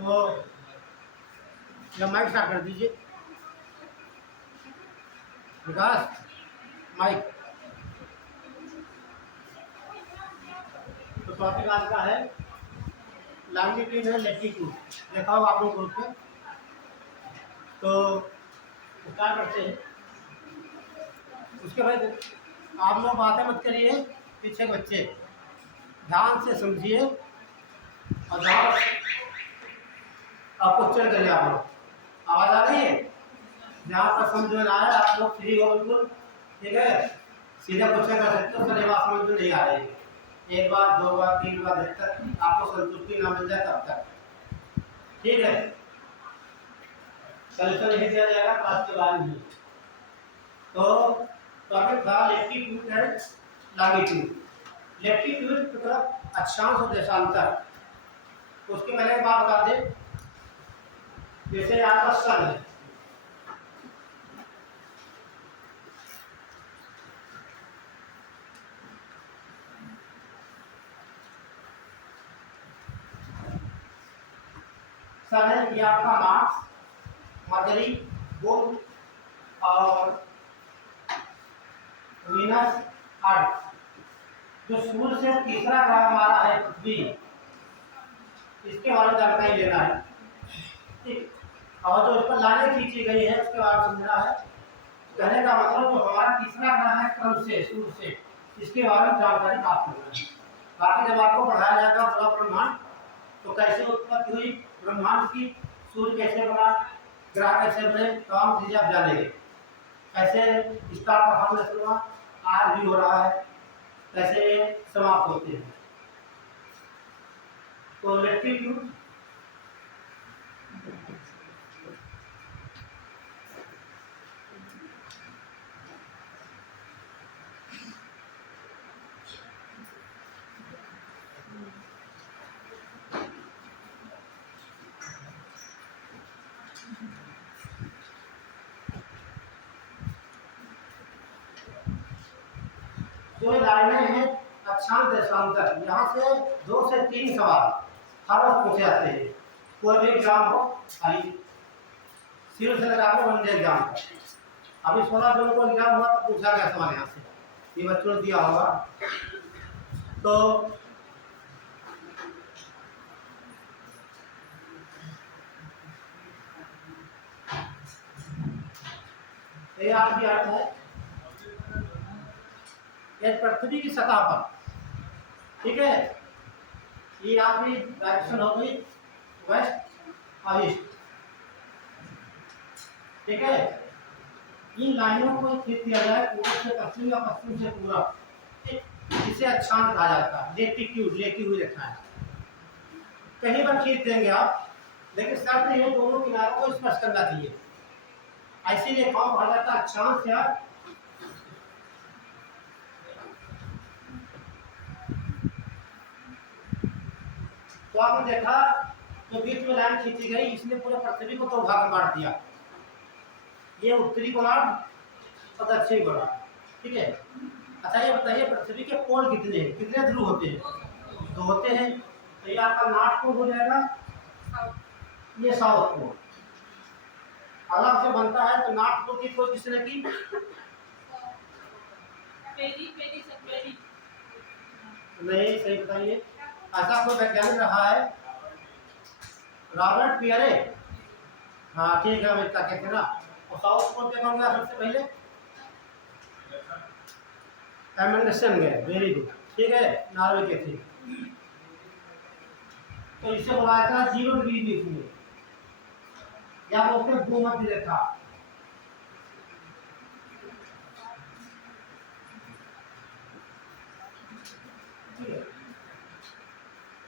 तो जब mic start कर दीजिए। विकास, माइक। तो टॉपिक आज का है लॉन्गिट्यूड है लैटिट्यूड। देखा हो आप लोग ग्रुप पे। तो स्टार्ट करते हैं। उसके बाद आप लोग बातें मत करिए, पीछे के बच्चे ध्यान से समझिए और ध्यान आप क्वेश्चन करिए। आप लोग आवाज़ आ रही है? ध्यान पर समझ में ना आए आप लोग फ्री हो बिल्कुल, ठीक है। सीधा क्वेश्चन कर सकते हो, उसका जवाब समझ में नहीं आ रही है। एक बार, दो बार, तीन बार, जब तक आपको संतुष्टि ना मिल जाए तब तक, ठीक है। कल नहीं दिया जाएगा क्लास के बाद ही। तो टॉपिक था लैटिट्यूड एंड लॉन्गिट्यूड। लैटिट्यूड मतलब अक्षांश और देशांतर। उसके पहले एक बात बता दें, जैसे आपका सन है, सन है ये आपका मार्स, मर्करी, बुध और वीनस, अर्थ। जो सूर्य से तीसरा ग्रह हमारा है पृथ्वी, इसके बारे में जानकारी लेना है, ठीक। और जो इस पर लाइनें खींची गई है उसके बारे में समझना है। कहने का मतलब जो हमारा तीसरा ग्रह है क्रम से सूर्य से, इसके बारे में जानकारी प्राप्त करना है। बाकी जब आपको पढ़ाया जाएगा पूरा ब्रह्मांड, तो कैसे उत्पत्ति हुई ब्रह्मांड की, सूर्य कैसे बना, ग्रह कैसे बने, तमाम चीजें आप जानेंगे। कैसे स्टार का फॉर्मेशन हुआ, आज भी हो रहा है, कैसे समाप्त होते हैं। तो लैटिट्यूड जो लाइनें हैं अक्षांश देशांतर, यहाँ से 2 से 3 सवाल हर वक्त पूछे जाते हैं। कोई भी एग्जाम हो, आई शुरू से लगा के वन डे एग्जाम। अभी 16 जून को एग्जाम हुआ तो पूछा गया सवाल यहाँ से, ये बच्चों ने दिया होगा। तो ये आपकी अर्थ है, ये पृथ्वी की सतह पर, ठीक है। ये आपकी डायरेक्शन हो गई वेस्ट और ईस्ट, ठीक है। इन लाइनों को खींच दिया जाए पूर्व से पश्चिम या पश्चिम से पूरब, इसे अक्षांश कहा जाता है। लैटिट्यूड लेटी हुई रेखा है, कहीं पर खींच देंगे आप, लेकिन शर्त ये दोनों किनारों को स्पर्श करना चाहिए। ऐसी रेखाओं कहा जाता है अक्षांश या तो आपने देखा तो बीच में लाइन खींची गई, इसने पूरे पृथ्वी को 2 भाग में बांट दिया। ये उत्तरी गोलार्ध और दक्षिणी गोलार्ध, ठीक है। अच्छा ये बताइए पृथ्वी के पोल कितने हैं, कितने ध्रुव होते हैं? 2 होते हैं। तो ये आपका नॉर्थ पोल हो जाएगा, ये साउथ पोल अलग से बनता है। तो नॉर्थ पोल की खोज किसने की? नहीं, सही बताइए। ऐसा कोई वैज्ञानिक रहा है? रॉबर्ट पियरे, हाँ ठीक है, अमेरिका के थे ना। और साउथ पोल पे कौन गया सबसे पहले? एमंडसन गए, वेरी गुड, ठीक है, नॉर्वे के थे। तो इसे बुलाया था 0 डिग्री नीच में, या बोलते हैं भूमध्य रेखा।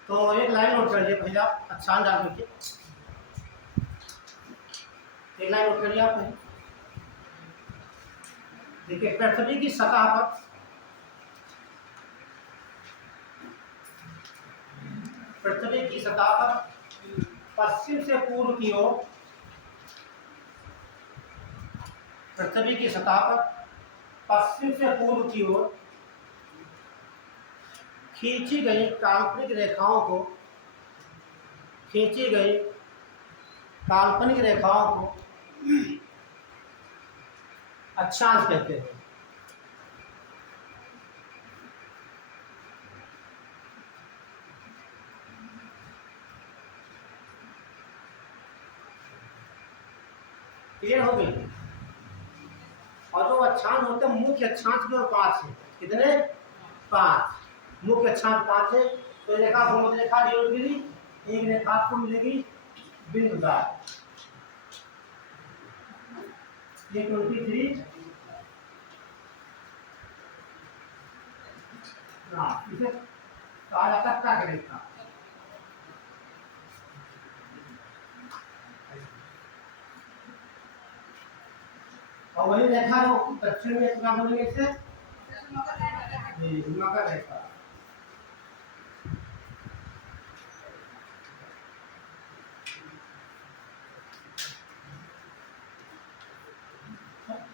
तो एक लाइन नोट करिए पहले आप, अच्छा डाल करके एक लाइन नोट करिए आप। देखिए पृथ्वी की सतह पर, पृथ्वी की सतह पर पश्चिम से पूर्व की ओर, पृथ्वी की सतह पर पश्चिम से पूर्व की ओर खींची गई काल्पनिक रेखाओं को, खींची गई काल्पनिक रेखाओं को अक्षांश कहते हैं। क्लियर हो गई। और जो अक्षांश होते हैं, मुख्य अक्षांश जो 5 है। कितने? 5 मुख्य अक्षांश 5 है। तो रेखा भूमध्य रेखा गिरी, एक रेखा आपको मिलेगी बिंदुदार, ये 23 इसे कहा जाता है कर्क रेखा। और वही रेखा जो दक्षिण में क्या बोलेंगे इसे? मकर रेखा।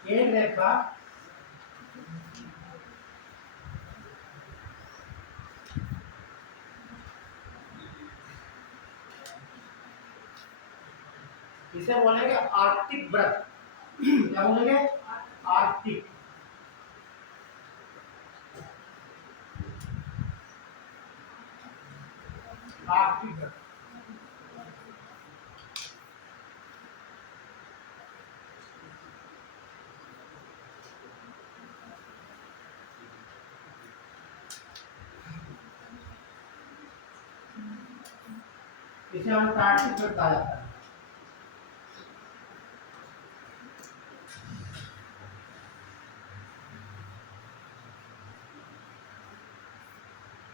एक रेखा इसे बोलेंगे आर्कटिक व्रत। क्या बोलेंगे? आर्कटिक। आर्कटिक व्रत। इसे हम आर्कटिक व्रत कहा जाता है।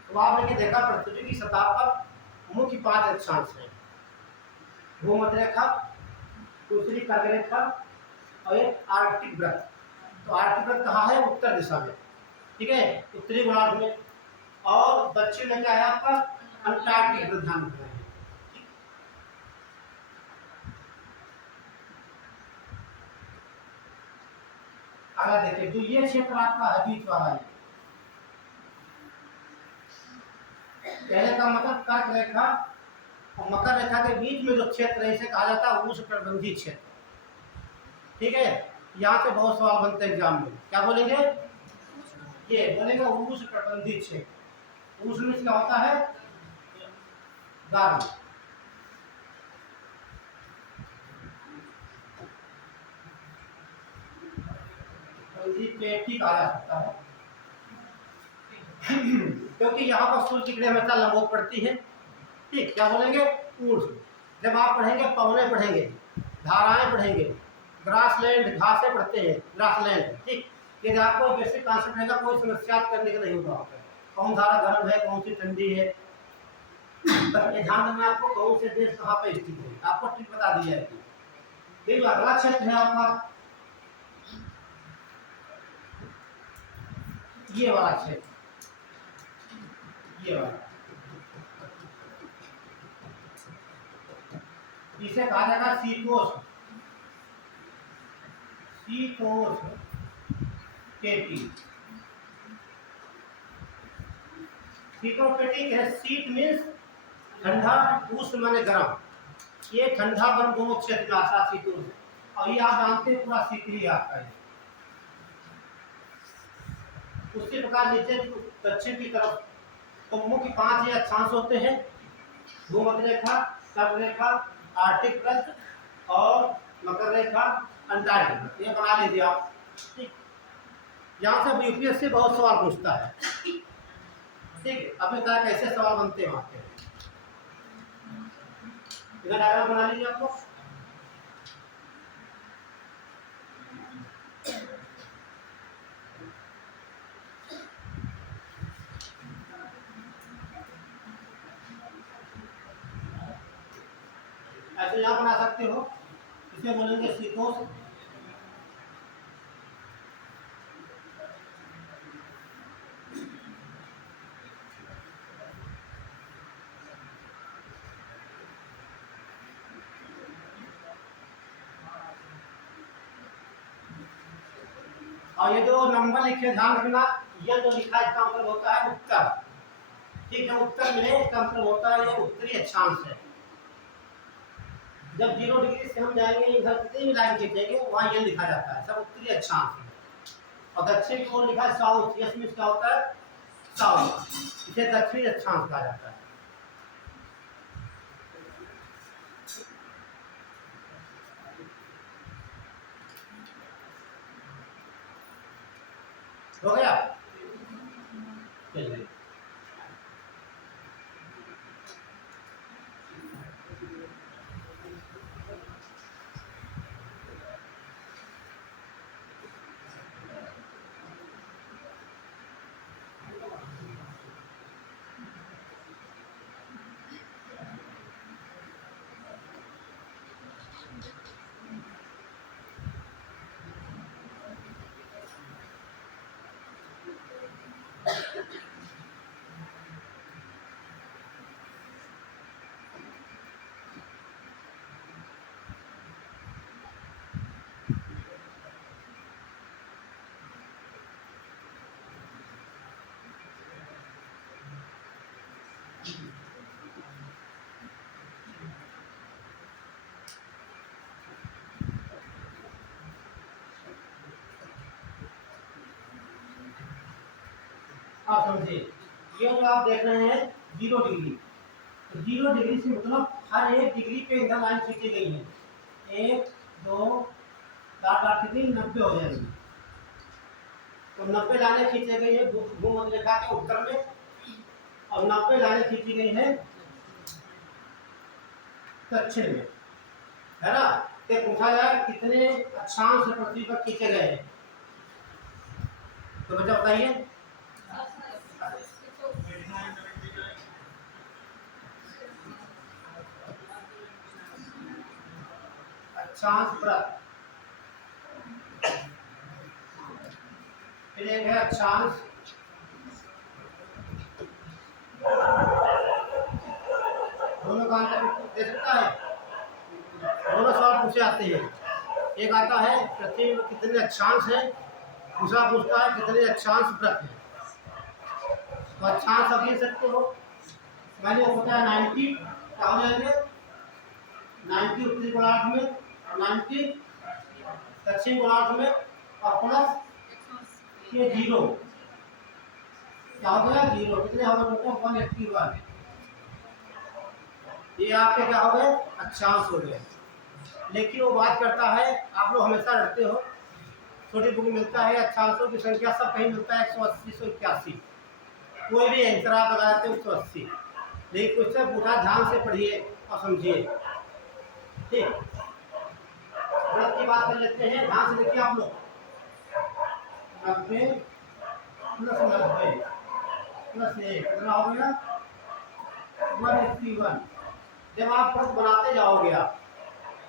तो आपने देखा पृथ्वी की सतह पर मुख्य 5 अक्षांश हैं। भूमध्य रेखा, दूसरी कर्क रेखा और एक आर्कटिक व्रत। तो आर्कटिक व्रत कहाँ है? उत्तर दिशा में, ठीक है, उत्तरी गोलार्ध में। और दक्षिण में क्या है आपका? अंटार्कटिक व्रत। ध्यान रखना है। अगर देखिए तो ये क्षेत्र आपका है बीच वाला है, पहले का मतलब कर्क रेखा और मकर रेखा के बीच में जो क्षेत्र है इसे कहा जाता है उष्णकटिबंधीय क्षेत्र। ठीक है, यहाँ से बहुत सवाल बनते हैं एग्जाम में। क्या बोलेंगे? ये बोलेंगे उष्णकटिबंधीय क्षेत्र। उष्ण में क्या होता है? गर्म। पेटी कहा जा सकता है क्योंकि यहाँ पर सूर्य की किरणें हमेशा लंबवत पड़ती है। ठीक, क्या बोलेंगे? ऊर्ध्व। जब आप पढ़ेंगे पवने पढ़ेंगे, धाराएं पढ़ेंगे, ग्रासलैंड घासें पढ़ते हैं, ग्रासलैंड। ठीक, यदि आपको बेसिक कॉन्सेप्ट रहेगा कोई समस्या करने का नहीं होगा। वहाँ पर कौन धारा गर्म है, कौन सी ठंडी है, बस ये ध्यान रखना आपको कौन से देश कहाँ पे स्थित है, आपको ठीक बता दी जाएगी। देखिए अगला क्षेत्र है आपका ये वाला क्षेत्र, ये वाला, इसे कहा जाएगा शीतोष्ण। शीतोष्ण पेटी। शीतोपेटी है। शीत मीन्स ठंडा, उष्ण माने गर्म। ये ठंडा गर्म दोनों क्षेत्र का आशा शीतोष्ण। और ये आप जानते हैं पूरा शीतली आपका है। उसी प्रकार नीचे दक्षिण की तरफ तो मुख्य 5 ये अक्षांश होते हैं। भूमध्य रेखा, कर्क रेखा, आर्कटिक व्रत और मकर रेखा, अंटार्कटिक व्रत। ये बना लीजिए आप। ठीक, यहाँ से यूपीएससी बहुत सवाल पूछता है। ठीक, अब मैं कैसे सवाल बनते हैं वहाँ पे, इधर डायग्राम बना लीजिए आपको। ऐसे यहाँ बना सकते हो, इसे बोलेंगे शीतोष्ण। और ये जो नंबर लिखे ध्यान रखना, ये जो लिखा है इसका मतलब होता है उत्तर। ठीक है, उत्तर मिले इसका मतलब होता है ये उत्तरी अक्षांश है। जब 0 डिग्री से हम जाएंगे इधर कितनी भी लाइन खींचेंगे वहाँ ये लिखा जाता है सब उत्तरी अक्षांश है। और दक्षिण की ओर लिखा है साउथ, यस मीन्स क्या होता है साउथ, इसे दक्षिणी अक्षांश कहा जाता है। हो गया, चलिए आप समझिए, ये जो आप देख रहे हैं 0 डिग्री, तो 0 डिग्री से मतलब हर एक डिग्री पे इधर लाइन खींची गई है, 1 2 4 8 कितनी 90 हो जाएगी। तो 90 लाइनें खींची गई है भूमध्य रेखा के उत्तर में, और 90 लाइनें खींची गई है दक्षिण में, है ना। तो पूछा जाए कितने अक्षांश पृथ्वी पर खींचे गए हैं, तो बच्चा बताइए। अक्षांश व्रत, फिर एक है अक्षांश दोनों का आंसर दे सकता है, दोनों सवाल पूछे आते हैं। एक आता है पृथ्वी में कितने अक्षांश हैं, दूसरा पूछता है कितने अक्षांश व्रत हैं। तो अक्षांश आप ले सकते हो, मैंने बताया 90 क्या हो जाएंगे, 90 उत्तरी गोलार्ध में और 90 दक्षिण गोलार्ध में, और प्लस ये 0 क्या हो गया 0, कितने हो गए बेटा 181, ये आपके क्या हो गए अक्षांश हो गए। लेकिन वो बात करता है, आप लोग हमेशा रखते हो छोटी बुक मिलता है अक्षांशों की संख्या सब कहीं मिलता है 180 181, कोई भी आंसर आप लगाते हो 180, लेकिन क्वेश्चन पूछा ध्यान से पढ़िए और समझिए, ठीक। व्रत की बात कर लेते हैं, ध्यान से देखिए आप लोग, 90 प्लस 90 प्लस 1 कितना हो गया 181। जब आप व्रत बनाते जाओगे आप,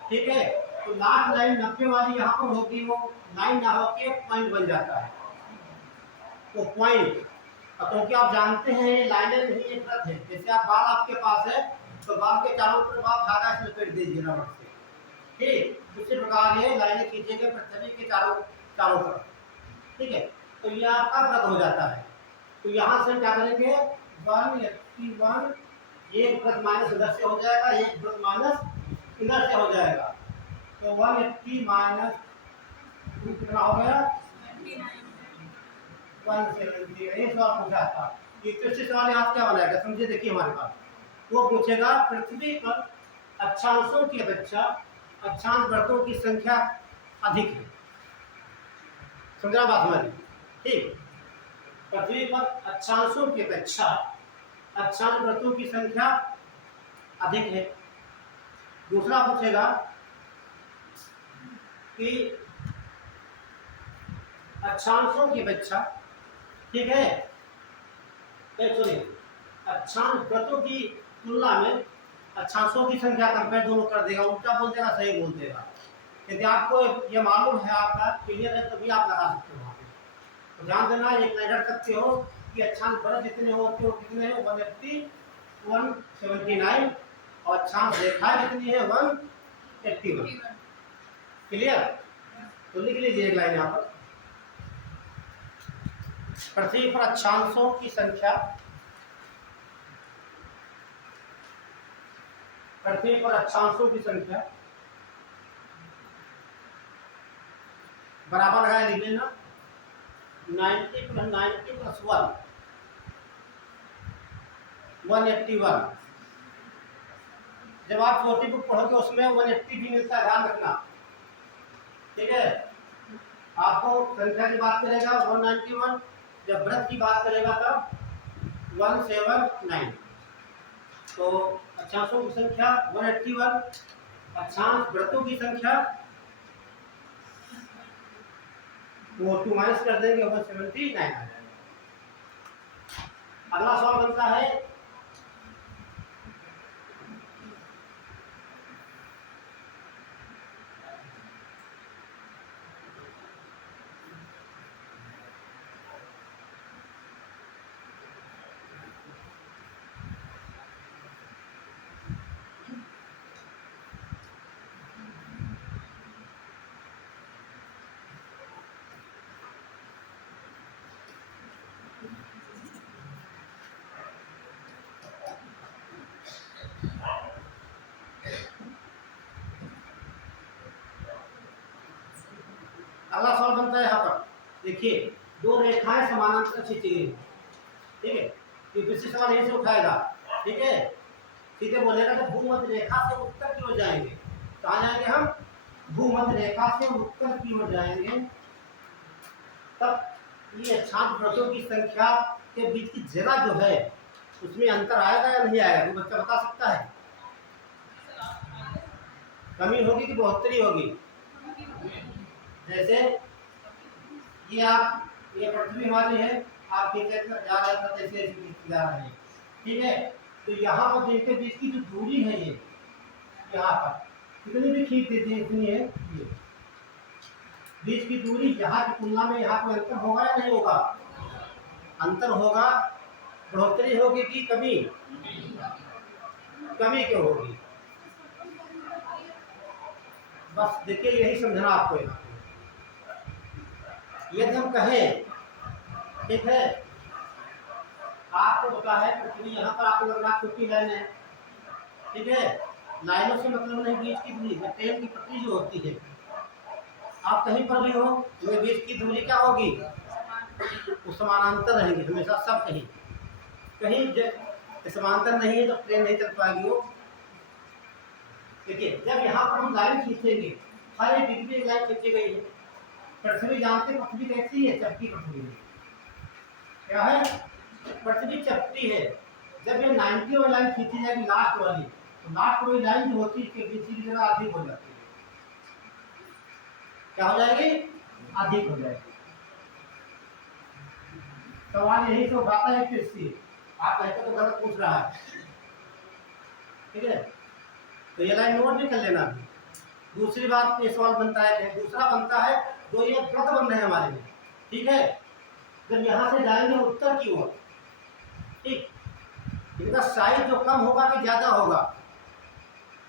ठीक है, तो लास्ट लाइन 90 वाली यहाँ पर होगी, वो लाइन ना होके पॉइंट बन जाता है, वो पॉइंट। और क्योंकि आप जानते हैं ये लाइनें नहीं एक व्रत है, जैसे आप बाल आपके पास है तो बाल के चारों तरफ आप धागा से लपेट दीजिए रबड़ से, ठीक। उसी प्रकार ये लाइनें खींचेंगे पृथ्वी के चारों चारों तरफ, ठीक है। तो ये आपका व्रत हो जाता है। तो यहाँ से क्या करेंगे 181, एक व्रत माइनस इधर से हो जाएगा, एक व्रत माइनस इधर से हो जाएगा, तो 180 माइनस कितना हो गया 170। ये सवाल पूछा था, ये कृषि सवाल यहाँ क्या बनाएगा समझिए, देखिए हमारे पास वो पूछेगा पृथ्वी पर अक्षांशों की अपेक्षा अक्षांश व्रतों की संख्या अधिक है, समझा बात हमारी, ठीक। पृथ्वी पर अक्षांशों की अपेक्षा अक्षांश व्रतों की संख्या अधिक है। दूसरा पूछेगा कि अक्षांशों की अपेक्षा, ठीक है, सुनिए, अक्षांश व्रतों की तुलना में अक्षांशों की संख्या कंपेयर दोनों कर देगा, उल्टा बोल देगा सही बोल देगा। यदि आपको ये मालूम है आपका क्लियर है तभी आप लगा सकते हो वहाँ पे। तो ध्यान देना, एक लाइन रख सकते हो कि अक्षांश व्रत जितने होते हो कितने हैं 180 179, और अक्षांश रेखा कितनी है 181, क्लियर। तो लिख लीजिए एक लाइन यहाँ पर, पृथ्वी पर अक्षांशों की संख्या पृथ्वी पर अक्षांशों की संख्या बराबर लगाए, लिख लेना 90 + 90 + 1 181। जब आप छोटी बुक पढ़ोगे उसमें 180 भी मिलता है, ध्यान रखना, ठीक है। आपको संख्या की बात करेगा 191, जब व्रत की बात करेगा तब 179। तो अक्षांशों की संख्या 181, अक्षांश व्रतों की संख्या वो 2 माइनस कर देंगे, 179 आ जाएगा। अगला सवाल बनता है अगला सवाल बनता है यहाँ पर, देखिए 2 रेखाएं समानांतर खींची गई, ठीक है। यूपीएससी सवाल यहीं से उठाएगा, ठीक है। सीधे बोलेगा कि भूमध्य रेखा से उत्तर की ओर जाएंगे, कहाँ जाएंगे हम, भूमध्य रेखा से उत्तर की ओर जाएंगे, तब ये अक्षांश व्रतों की संख्या के बीच की जगह जो है उसमें अंतर आएगा या नहीं आएगा, तो बच्चा बता सकता है। कमी होगी कि बढ़ोतरी होगी। जैसे ये पृथ्वी हमारी है, आप खींचे जा रहे हैं, ऐसे ऐसे खींचते जा रहे हैं, ठीक है। तो यहाँ पर जिनके बीच की जो दूरी है, ये यहाँ पर कितनी भी खींच दीजिए, इतनी है, ये बीच की दूरी यहाँ की तुलना में यहाँ कोई अंतर होगा या नहीं होगा, अंतर होगा। बढ़ोतरी होगी कि कमी, कमी क्यों होगी, बस देखिए यही समझना आपको। यहाँ यदि हम कहें, ठीक है, आपको पता है पृथ्वी यहाँ पर आपको लग रहा छोटी लाइन है, ठीक है। लाइनों से मतलब नहीं बीच की दूरी, ट्रेन की पटरी जो होती है, आप कहीं पर भी हो तो बीच की दूरी क्या होगी, वो समानांतर रहेंगे हमेशा, सब कहीं कहीं समांतर नहीं है तो ट्रेन नहीं चल पाएगी वो। देखिए जब यहाँ पर हम लाइन खींचेंगे, हर एक डिग्री एक लाइन खींची गई है। पृथ्वी जानते हैं पृथ्वी कैसी है, चपटी पृथ्वी है, क्या है, पृथ्वी चपटी है। जब ये 90 वाली लाइन खींची जाएगी लास्ट वाली, तो लास्ट वाली लाइन जो होती है इसके बीच की जगह अधिक हो जाती है, क्या हो जाएगी, अधिक हो जाएगी। सवाल यही तो बात है, फिर से आप कहते तो गलत पूछ रहा है, ठीक है। तो ये लाइन नोट भी कर लेना। दूसरी बात ये सवाल बनता है, दूसरा बनता है जो ये व्रत बन रहे हैं हमारे में, ठीक है। जब यहाँ से जाएंगे उत्तर की ओर, ठीक, इनका साइज जो कम होगा कि ज्यादा होगा,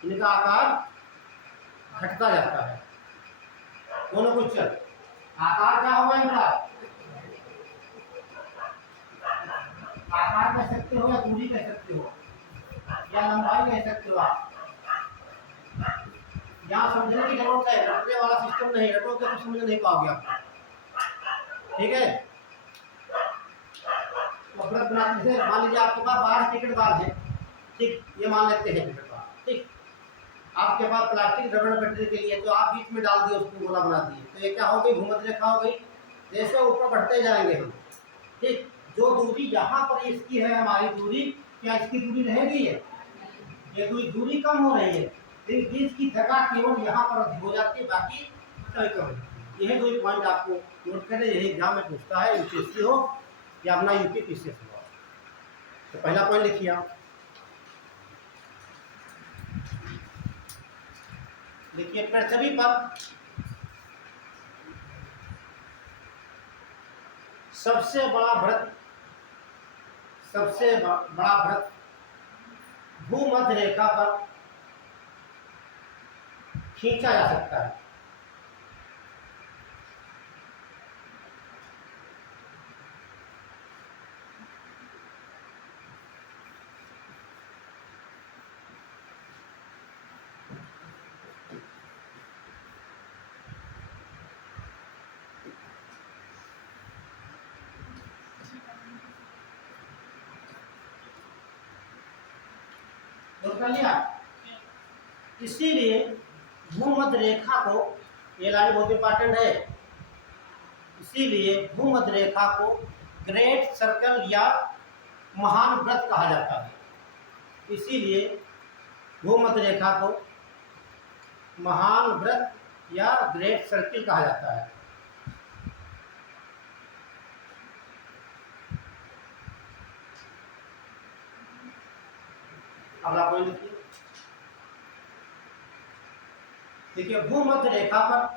इनका आकार घटता जाता है, दोनों कुछ चल, आकार क्या होगा इनका, आकार कह सकते हो या दूरी कह सकते हो या लंबाई कह सकते हो आप। यहाँ समझने की जरूरत है, रटने वाला सिस्टम नहीं, रटोगे तो समझ नहीं पाओगे आप, ठीक है। तो व्रत बनाते हैं, मान लीजिए आपके पास 12 टिकट बार है, ठीक, ये मान लेते हैं टिकट बार, ठीक। आपके पास प्लास्टिक रबड़ बैटरी के लिए, तो आप बीच में डाल दिए, उसको गोला बना दिए, तो ये क्या हो गई, भूमध्य रेखा हो गई। जैसे ऊपर बढ़ते जाएंगे हम, ठीक, जो दूरी यहाँ पर इसकी है हमारी दूरी, क्या इसकी दूरी रहेगी, ये दूरी कम हो रही है, लेकिन बीच की जगह केवल यहाँ पर अधिक हो जाती है, बाकी कम। यही दो पॉइंट आपको नोट करें, यही एग्जाम में पूछता है, यूपीएससी हो या अपना यूपी पीसीएस हो। तो पहला पॉइंट लिखिए आप, देखिए पृथ्वी पर सबसे बड़ा व्रत, सबसे बड़ा व्रत भूमध्य रेखा पर खींचा जा सकता है। नोट कर लिया। इसीलिए भूमध्य रेखा को, ये लाइन बहुत इंपॉर्टेंट है, इसीलिए भूमध्य रेखा को ग्रेट सर्कल या महान वृत्त कहा जाता है। इसीलिए भूमध्य रेखा को महान वृत्त या ग्रेट सर्किल कहा जाता है। अगला पॉइंट देखिए, देखिए भूमध्य रेखा पर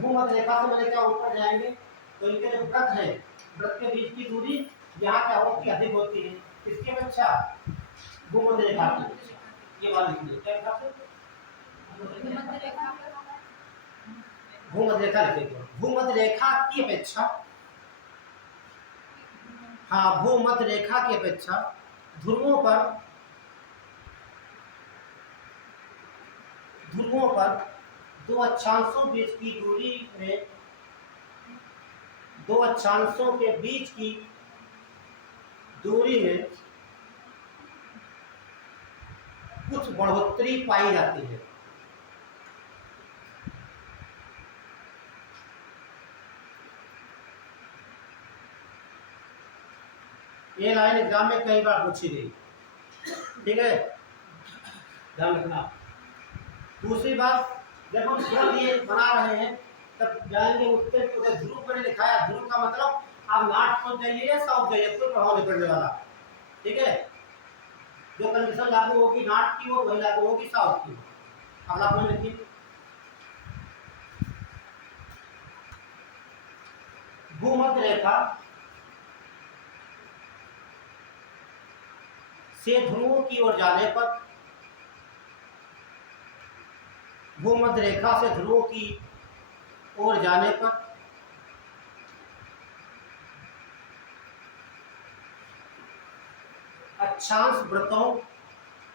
भूमध्य रेखा से मैंने क्या ऊपर जाएंगे तो इनके जो वृत्त है, वृत्त के बीच की दूरी यहाँ क्या होती अधिक होती है, इसकी अपेक्षा भूमध्य रेखा की, ये बात लिखिए क्या लिखा है, भूमध्य रेखा लिखिए, भूमध्य रेखा की अपेक्षा, हाँ भूमध्य रेखा की अपेक्षा ध्रुवों पर दो अक्षांशों बीच की दूरी में, दो अक्षांशों के बीच की दूरी में कुछ बढ़ोतरी पाई जाती है। ये लाइन एग्जाम में कई बार पूछी गई, ठीक है, ध्यान रखना। दूसरी बात, जब हम स्वर ये बना रहे हैं तब जाएंगे उत्तर उधर ध्रुव मैंने लिखाया, ध्रुव का मतलब आप नॉर्थ को जाइए या साउथ जाइए, कोई प्रभाव नहीं पड़ने वाला, ठीक है। जो कंडीशन लागू होगी नॉर्थ की और वही लागू होगी साउथ की। अगला पॉइंट देखिए, भूमध्य रेखा से ध्रुवों की ओर जाने पर, भूमध्य रेखा से ध्रुवों की ओर जाने पर अक्षांश वृत्तों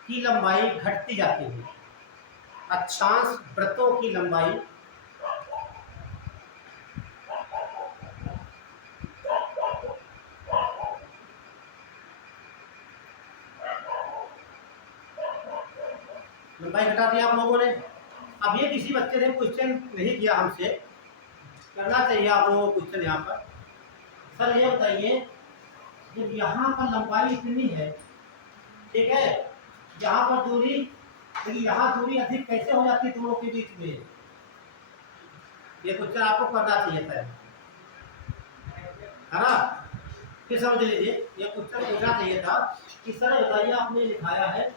की लंबाई घटती जाती है। अक्षांश वृत्तों की लंबाई घटा दिया आप लोगों ने। अब ये किसी बच्चे ने क्वेश्चन नहीं किया हमसे, करना चाहिए आप लोगों को क्वेश्चन यहाँ पर। सर ये बताइए, जब यहाँ पर लंबाई इतनी है, ठीक है, यहाँ पर दूरी, लेकिन यहाँ दूरी अधिक कैसे हो जाती है दोनों के बीच में, ये क्वेश्चन आपको करना चाहिए था, है ना। फिर समझ लीजिए, ये क्वेश्चन पूछना चाहिए था कि सर बताइए आपने लिखाया है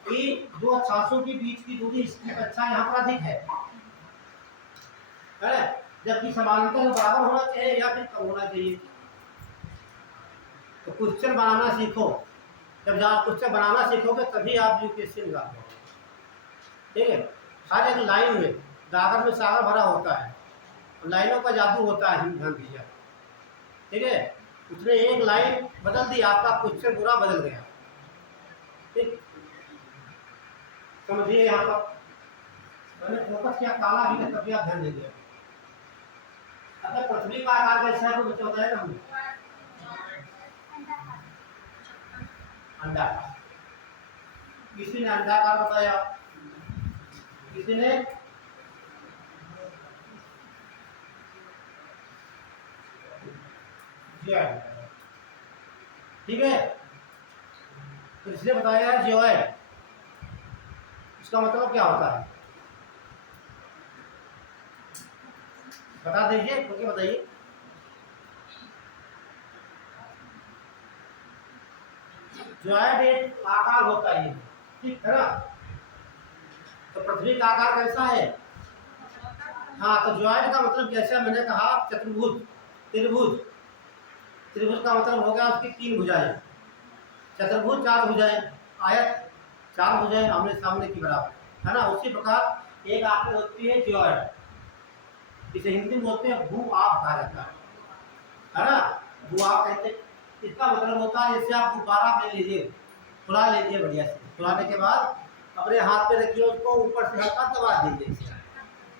कि दो अक्षांशों के बीच की दूरी इसकी अपेक्षा यहाँ पर अधिक है, जबकि समानांतर बराबर होना चाहिए या फिर कम होना चाहिए। तो क्वेश्चन बनाना सीखो, जब आप क्वेश्चन बनाना सीखोगे तभी आप यूपीएससी निकाल पाओगे, ठीक है। हर एक लाइन में गागर में सागर भरा होता है, लाइनों का जादू होता है, ध्यान दीजिए, ठीक है। उसने एक लाइन बदल दी, आपका क्वेश्चन पूरा बदल गया, ठीक, समझिए। यहाँ पर मैंने फोकस किया काला भी है, तभी आप ध्यान देंगे। अगर पृथ्वी का आकार कैसा है तो बच्चे बताया ना हमने, अंडाकार। किसी ने अंडाकार बताया, किसी ने ठीक है, तो इसने बताया जियोइड, इसका मतलब क्या होता है बता दीजिए, क्योंकि बताइए। जियोइड एक आकार होता है, ठीक है ना। तो पृथ्वी का आकार कैसा है, हाँ, तो जियोइड का मतलब जैसा मैंने कहा चतुर्भुज, त्रिभुज, त्रिभुज का मतलब हो गया उसकी तीन भुजाएं, चतुर्भुज चार भुजाएं, आयत चार भुजाएं आमने सामने की बराबर, है ना। उसी प्रकार एक आकृति होती है जियोइड, इसे हिंदी में बोलते हैं भू आप कहा जाता है ना, भू आप कहते हैं। इसका मतलब होता है जैसे आप गुब्बारा ले लीजिए, फुला लीजिए बढ़िया से, फुलाने के बाद अपने हाथ पे रखिए, उसको ऊपर से हल्का दबा दीजिए।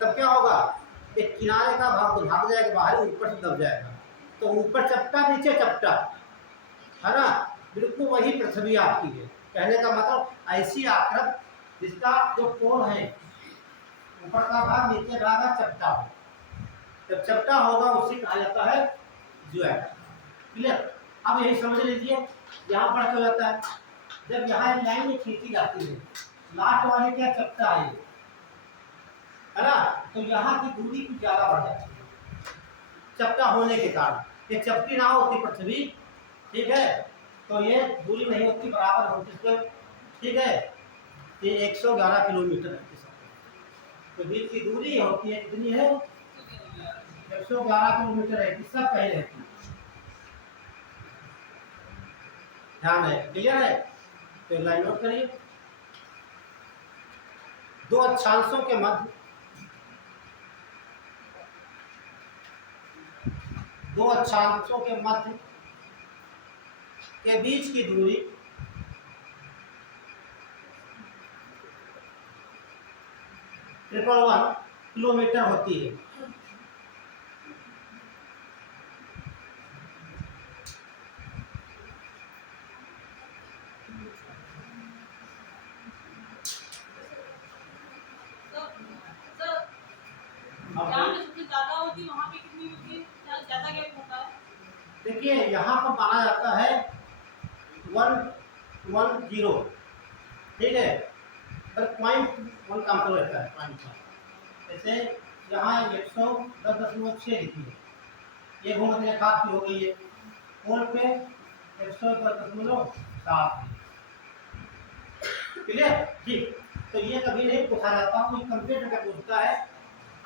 तब क्या होगा, एक किनारे का भाग तो भाग जाएगा बाहर, ऊपर से दब जाएगा। तो ऊपर चपटा नीचे चपटा, है ना, बिल्कुल वही पृथ्वी आपकी है। कहने का मतलब ऐसी आकृत जिसका जो कोण है, ऊपर का भाग नीचे भाग का चपटा हो। जब चपटा होगा उसी कहा जाता है ज्वाइंट। क्लियर। अब यही समझ लीजिए, यहाँ पर क्या होता है, जब यहाँ लाइन में खींची जाती है, लास्ट वाले क्या चपटा है ना, तो यहाँ की दूरी कुछ ज्यादा बढ़ जाती है चपटा होने के कारण। ये चपटी ना होती पृथ्वी, ठीक है, तो ये दूरी नहीं होती, बराबर होती, ठीक है। ये 111 किलोमीटर है, तो बीच की दूरी होती है कितनी है, 111 किलोमीटर है। किसका कहीं रहती है, ध्यान है, क्लियर है। तो लाइन नोट करिए, दो अक्षांशों के मध्य, दो अक्षांशों के मध्य के बीच की दूरी 111 किलोमीटर होती है। देखिए यहाँ पर माना जाता है 110, ठीक है, .1 काम तो रहता है पॉइंट का। जैसे यहाँ 110.6 लिखी है, ये भूमध्य रेखा की हो गई है, कोण पे 110.7। क्लियर, ठीक। तो ये कभी नहीं पूछा जाता, कोई कंप्यूटर का पूछता है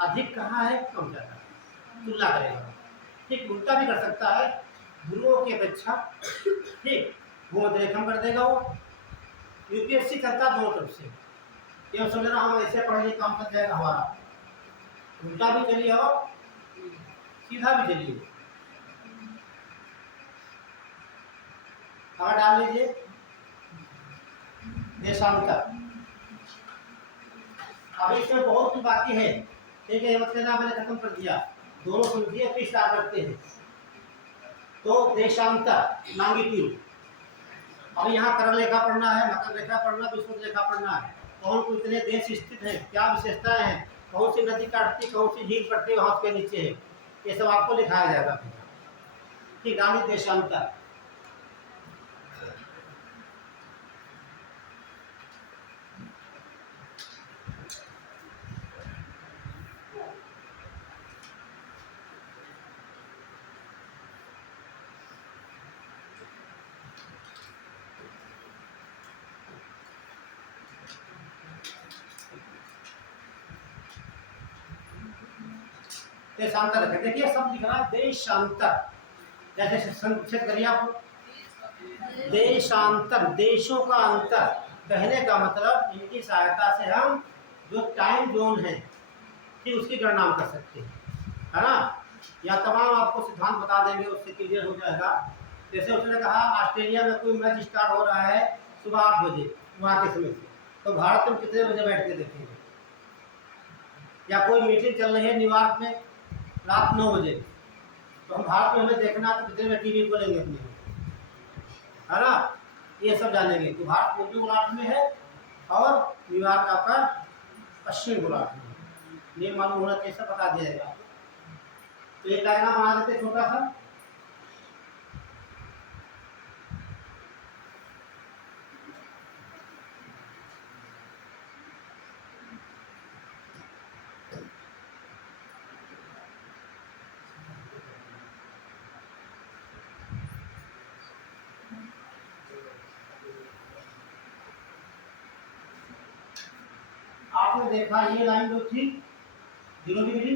अधिक कहाँ है कम ज़्यादा, तुलना करेगा। ठीक, उल्टा भी कर सकता है, ध्रुवों की अपेक्षा, ठीक, भूमध्य रेखा कर देगा वो। यूपीएससी करता दोनों तरफ से, ये समझ रहा हम ऐसे पढ़ लिए काम कर जाएगा हमारा, उल्टा भी चलिए और सीधा भी चलिए। आगे डाल लीजिए देशांतर। अभी इसमें बहुत बाकी है, ठीक है, मतलब मैंने खत्म कर दिया, दोनों समझिए फिर स्टार्ट करते हैं। तो देशांतर लॉन्गिट्यूड, अब यहाँ करल रेखा पढ़ना है, मकर रेखा पढ़ना, विषुवत रेखा पढ़ना है, कौन कितने देश स्थित है, क्या विशेषताएं हैं, कौन सी नदी काटती, कौन सी झील पड़ती है वहां के नीचे है, ये सब आपको लिखाया जाएगा। ठीक, रानी देशांतर। देशांतर देखिए सब लिख रहा है देशांतर, जैसे संक्षेप करिए आप, देशांतर, देशों का अंतर। कहने का मतलब इनकी सहायता से हम जो टाइम जोन है, ठीक, उसकी गणना कर सकते हैं, है ना, या तमाम आपको सिद्धांत बता देंगे, उससे क्लियर हो जाएगा। जैसे उसने कहा ऑस्ट्रेलिया में कोई मैच स्टार्ट हो रहा है सुबह 8 बजे वहाँ के समय से, तो भारत में कितने बजे बैठ के देखेंगे, या कोई मीटिंग चल रही है न्यूयॉर्क में रात 9 बजे, तो हम भारत में हमें देखना तो कितने में टीवी खोलेंगे अपने, है ना, ये सब जानेंगे। तो भारत पूर्वी गोलार्ध में है और न्यूयॉर्क आपका पश्चिम गोलार्ध में, ये मालूम होना चाहिए, सब बता दिया जाएगा। तो एक डायग्राम बना देते छोटा सा, आपने देखा ये लाइन जो थी 0 डिग्री,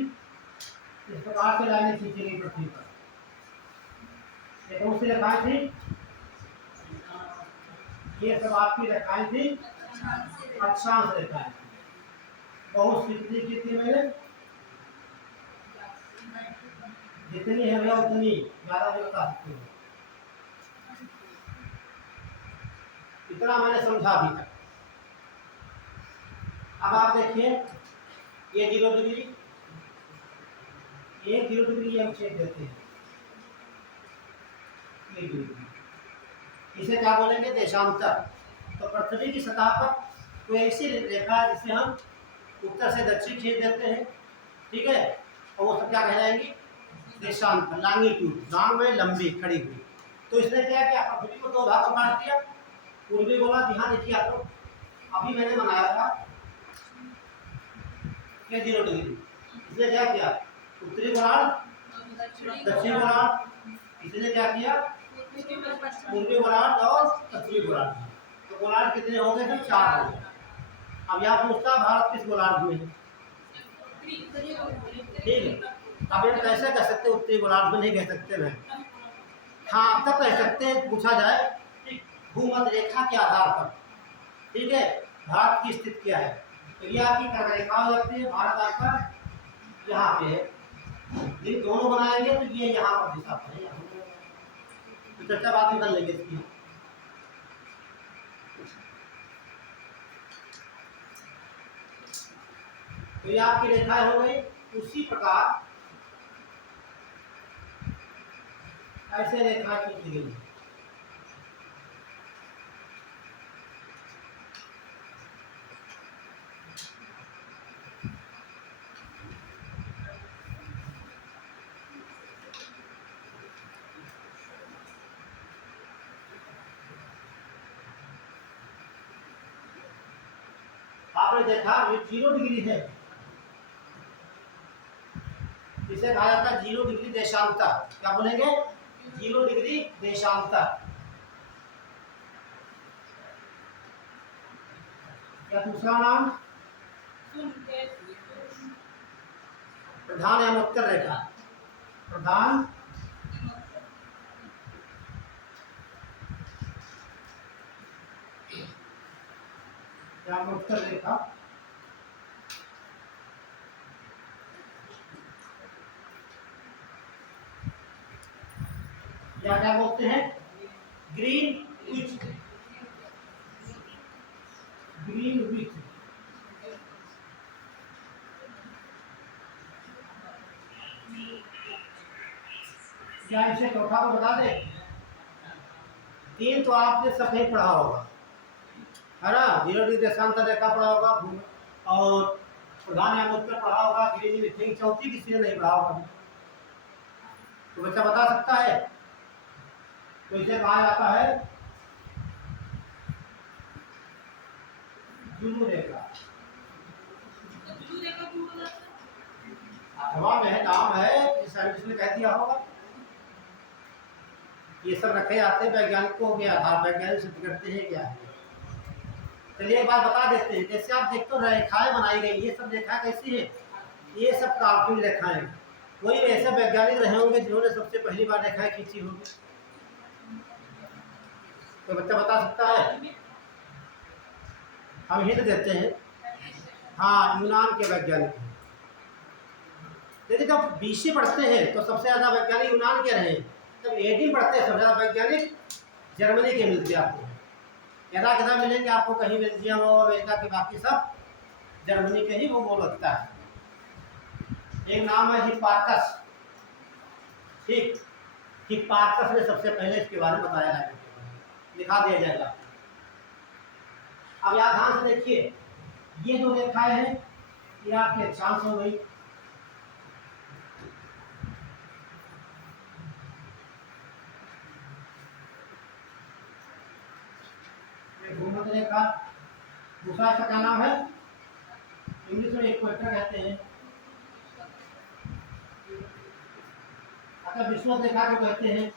इस प्रकार से लाइनें खींची गई पृथ्वी पर। कौन सी रेखाएं थी, ये सब आपकी रेखाएं थी, अक्षांश रेखाएं। बहुत कितनी कितनी मैंने जितनी है भैया उतनी ज्यादा भी बता सकती हूँ, इतना मैंने समझा अभी तक। अब आप देखिए ये 0 डिग्री, ये 0 डिग्री हम चेक देते हैं, ये डिग्री, इसे क्या बोलेंगे? देशांतर। तो पृथ्वी की सतह पर कोई ऐसी रेखा है जिसे हम उत्तर से दक्षिण खींच देते हैं, ठीक है, और वो सब क्या कहलाएंगी? देशांतर, लॉन्गिट्यूड, लॉन्ग में लंबी खड़ी हुई। तो इसने क्या किया? पृथ्वी को 2 भागों में बांट दिया। पूर्वी गोलार्ध, ध्यान देखिए आप लोग, अभी मैंने बनाया था ये 0 डिग्री, इसने क्या किया? उत्तरी गोलार्ध, दक्षिणी गोलार्ध, इसने क्या किया? पूर्वी गोलार्ध और पश्चिमी गोलार्ध। तो गोलार्ध कितने हो गए? सब 4 हो गए। अब यहाँ पूछता भारत किस गोलार्ध में है? ठीक है, अब ये कैसे कह सकते? उत्तरी गोलार्ध में नहीं कह सकते मैं, हाँ अब तक कह सकते हैं, पूछा जाए भूमध्य रेखा के आधार पर, ठीक है, भारत की स्थिति क्या है? तो ये आपकी रेखा हो जाती है, भारत आपका यहाँ पे है, ये दोनों बनाएंगे तो ये यहाँ पर दिशा पर है। तो चर्चा बाद में कर लेंगे इसकी। तो ये आपकी रेखाएं हो गई। उसी प्रकार ऐसे रेखा खींची गई। आपने देखा ये 0 डिग्री है, इसे कहा जाता है 0 डिग्री देशांतर। क्या बोलेंगे? 0 डिग्री देशांतर। क्या दूसरा नाम? प्रधान एवं उत्तर रेखा। प्रधान एवं उत्तर रेखा। या क्या बोलते हैं? ग्रीनविच। ग्रीनविच, या इसे चौथा को बता दे। 3 तो आपने सफेद पढ़ा होगा, है ना? 0 डिग्री देशांतर रेखा पढ़ा होगा, और प्रधान एवं उत्तर पढ़ा होगा, ग्रीनविच। चौथी किसी ने नहीं पढ़ा होगा, तो बच्चा बता सकता है? तो इसे कहा जाता है जुलू रेखा। अथवा में नाम है, साइंटिस्ट ने कह दिया होगा। ये सब रखे जाते हैं वैज्ञानिकों के आधार, वैज्ञानिक सिद्ध करते हैं क्या है। चलिए एक बात बता देते हैं, जैसे आप देखते हो रेखाएं बनाई गई, ये सब रेखाएं कैसी है? ये सब काल्पनिक रेखाएं। कोई ऐसे वैज्ञानिक रहे होंगे जिन्होंने सबसे पहली बार रेखाएं खींची होगी, तो बच्चा बता सकता है? हम हिंट देते हैं, हाँ यूनान के वैज्ञानिक हैं। यदि जब बीसी पढ़ते हैं तो सबसे ज़्यादा वैज्ञानिक यूनान के रहे हैं, जब एडी पढ़ते हैं सबसे ज़्यादा वैज्ञानिक जर्मनी के मिलते हैं आपको। कदा मिलेंगे आपको कहीं बेल्जियम और अमेरिका के, बाकी सब जर्मनी के ही वो बोल लगता है। एक नाम है हिप्पार्कस, ठीक, हिप्पार्कस ने सबसे पहले इसके बारे में बताया है, लिखा दिया जाएगा। अब यहाँ ध्यान से देखिए, ये जो रेखाएं हैं ये आपके अक्षांश हो गई, भूमध्य रेखा। दूसरा इसका क्या नाम है? इंग्लिश में इक्वेटर कहते हैं, अगर विषुवत रेखा को कहते हैं।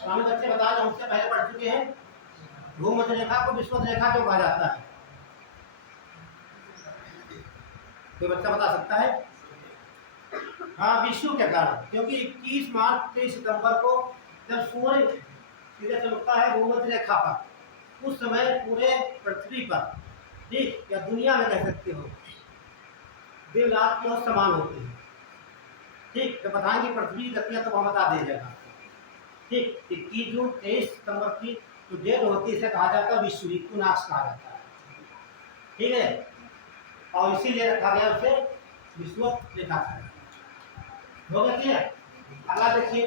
हमें बच्चे बताया, हमसे पहले पढ़ चुके हैं, भूमध्य रेखा को विषुवत रेखा क्यों कहा जाता है? कोई बच्चा बता सकता है? हाँ, विषुव के कारण, क्योंकि 21 मार्च 23 सितंबर को जब सूर्य सीधे चमकता है भूमध्य रेखा पर, उस समय पूरे पृथ्वी पर, ठीक, या दुनिया में कह सकते हो, दिन रात की और समान होती है। ठीक, तो बताएंगे पृथ्वी की गतियां तो वहाँ बता दीजिएगा। ठीक। ठीक, 21 जून 23 सितंबर की जो डेट होती है इसे कहा जाता है विश्व इक्विनॉक्स कहा जाता है। ठीक है, और इसीलिए रखा गया उसे विश्व रेखा हो गया क्लियर। अगला देखिए,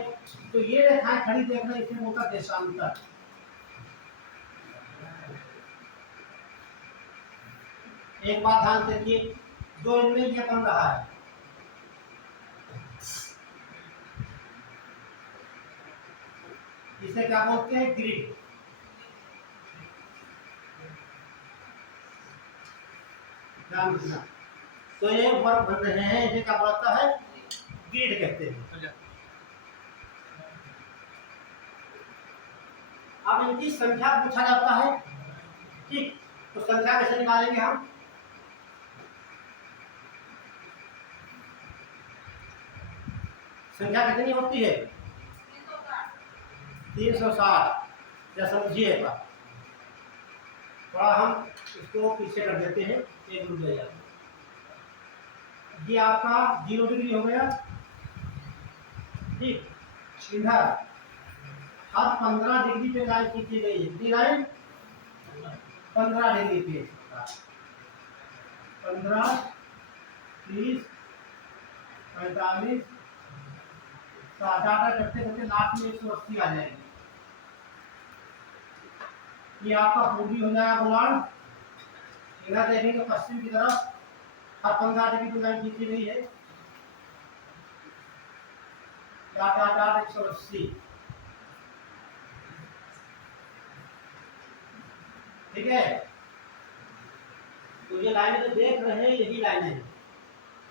तो ये रेखाएं खड़ी देखना इसमें होता देशांतर। एक बात ध्यान देखिए, जो इनमें ये बन रहा है इसे क्या बोलते हैं, ग्रिड। ध्यान रखना, तो ये वर्ग बन रहे हैं, इसे क्या बोलता है, ग्रिड कहते हैं। अब इनकी संख्या पूछा जाता है, ठीक, तो संख्या कैसे निकालेंगे हम, संख्या कितनी होती है, 360। या समझिएगा, थोड़ा हम इसको पीछे कर देते हैं, एक रुक जाइए। ये आपका 0 डिग्री हो गया, ठीक, इधर हर 15 डिग्री पे लाइन खींची गई है, लाइन 15 डिग्री पे, 15, 30, 45, 60 करते करते लास्ट में 180 आ जाएगी। ये आपका पूर्वी हो जाएगा गोलार्ध। इधर देखेंगे पश्चिम की तरफ हर 15 डिग्री पे लाइन खींची गई है, 180। ठीक है, तो ये लाइन जो देख रहे हैं यही लाइन है।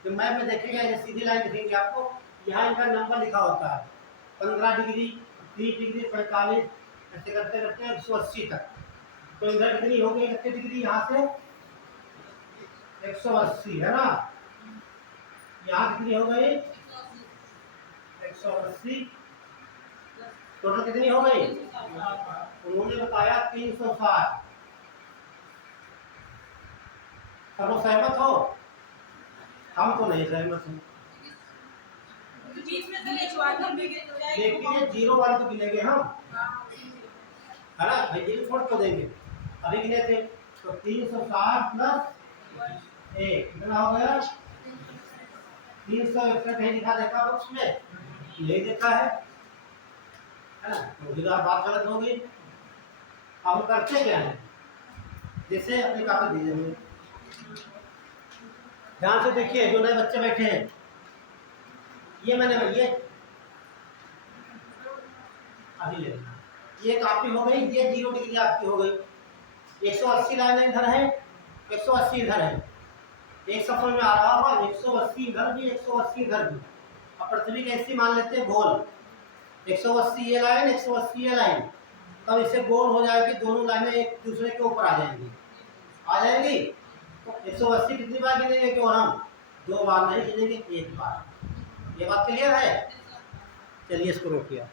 तो मैप में देखेंगे ये सीधी लाइन दिखेंगे आपको, यहाँ इनका नंबर लिखा होता है 15 डिग्री, 30 डिग्री, 45, ऐसे करते करते 180 तक। तो इधर कितनी हो गई, कितनी डिग्री, यहाँ से 180 है ना, यहाँ कितनी हो गई 180, टोटल कितनी हो गई, उन्होंने बताया 360। सब लोग सहमत हो, हम तो नहीं सहमत हैं, लेकिन 0 वाले तो गिनेंगे हम, है ना भाई, 0 छोड़ क्यों देंगे, अभी गिने थे। तो 360 प्लस 1 कितना हो गया, 361 है, लिखा देखा बॉक्स में, यही देखा है ना, तो इधर बात गलत हो गई। अब करते क्या है, जैसे अपनी कापी दीजिए, ध्यान से देखिए, जो नए बच्चे बैठे हैं, ये मैंने ये अभी ले लेना, ये कापी हो गई, ये 0 डिग्री आपकी हो गई, 180 लाइन इधर है, 180 इधर है, एक सफर में आ रहा होगा, 180 इधर भी, 180 इधर भी। अब पृथ्वी कैसी मान लेते हैं, गोल, 180 ये लाइन, 180 ये लाइन, तब इसे गोल हो जाएगी, दोनों लाइनें एक दूसरे के ऊपर आ जाएंगी, आ जाएंगी। तो 180 कितनी बार गिनेंगे, क्यों हम 2 बार नहीं गिनेंगे, 1 बार। ये बात क्लियर है, चलिए इसको रोकिए।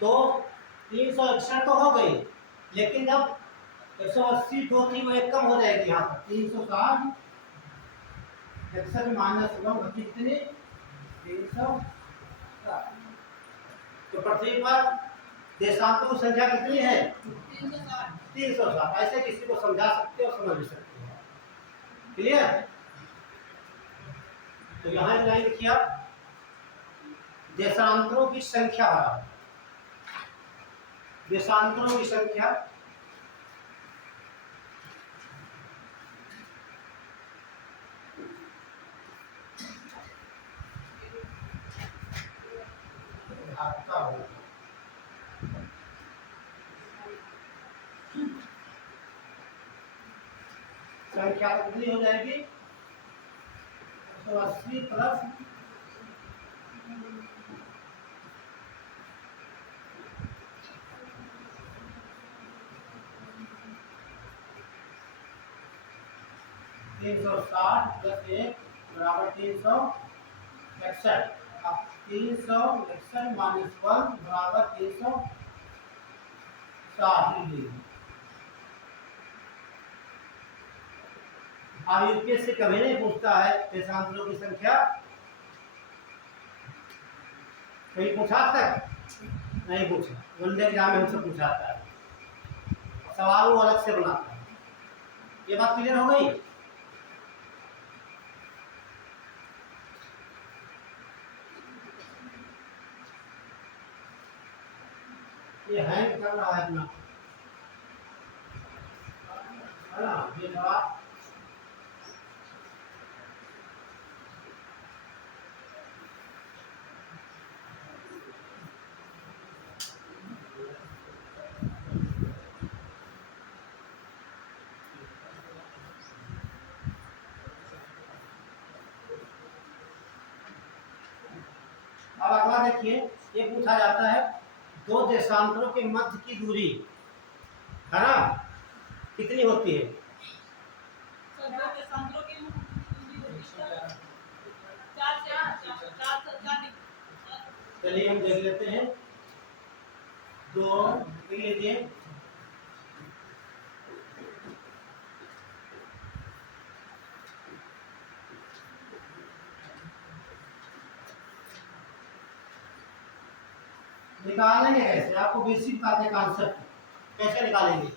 तो 361 तो हो गई, लेकिन जब 180 जो थी वो एक कम हो जाएगी, यहाँ पर 360 -1 बची कितनी, 360। तो पृथ्वी पर देशांतरों की संख्या कितनी है, 360। ऐसे किसी को समझा सकते हो, समझ भी सकते हो, क्लियर। तो यहाँ लाइन लिखी आप, देशांतरों की संख्या, देशांतरों की संख्या आपका होगा, संख्या कितनी हो जाएगी, 180 प्लस 360 प्लस 1 बराबर 361। अब 361 माइनस 1 बराबर 360 डिग्री। अब यूपीएससी कभी नहीं पूछता है देशांतरों की संख्या, कहीं पूछा तक नहीं पूछा, वनडे एग्जाम में हमसे पूछा आता है, सवाल वो अलग से बनाता है। ये बात क्लियर हो गई? ये हैंग कर रहा है अपना, है ना? ये जवाब अब अगला देखिए, ये पूछा जाता है दो देशांतरों के मध्य की दूरी, है ना, कितनी होती है? चलिए हम देख लेते हैं। दो लिख लीजिए, निकालेंगे कैसे? आपको बेसिक बातें कॉन्सेप्ट कैसे निकालेंगे?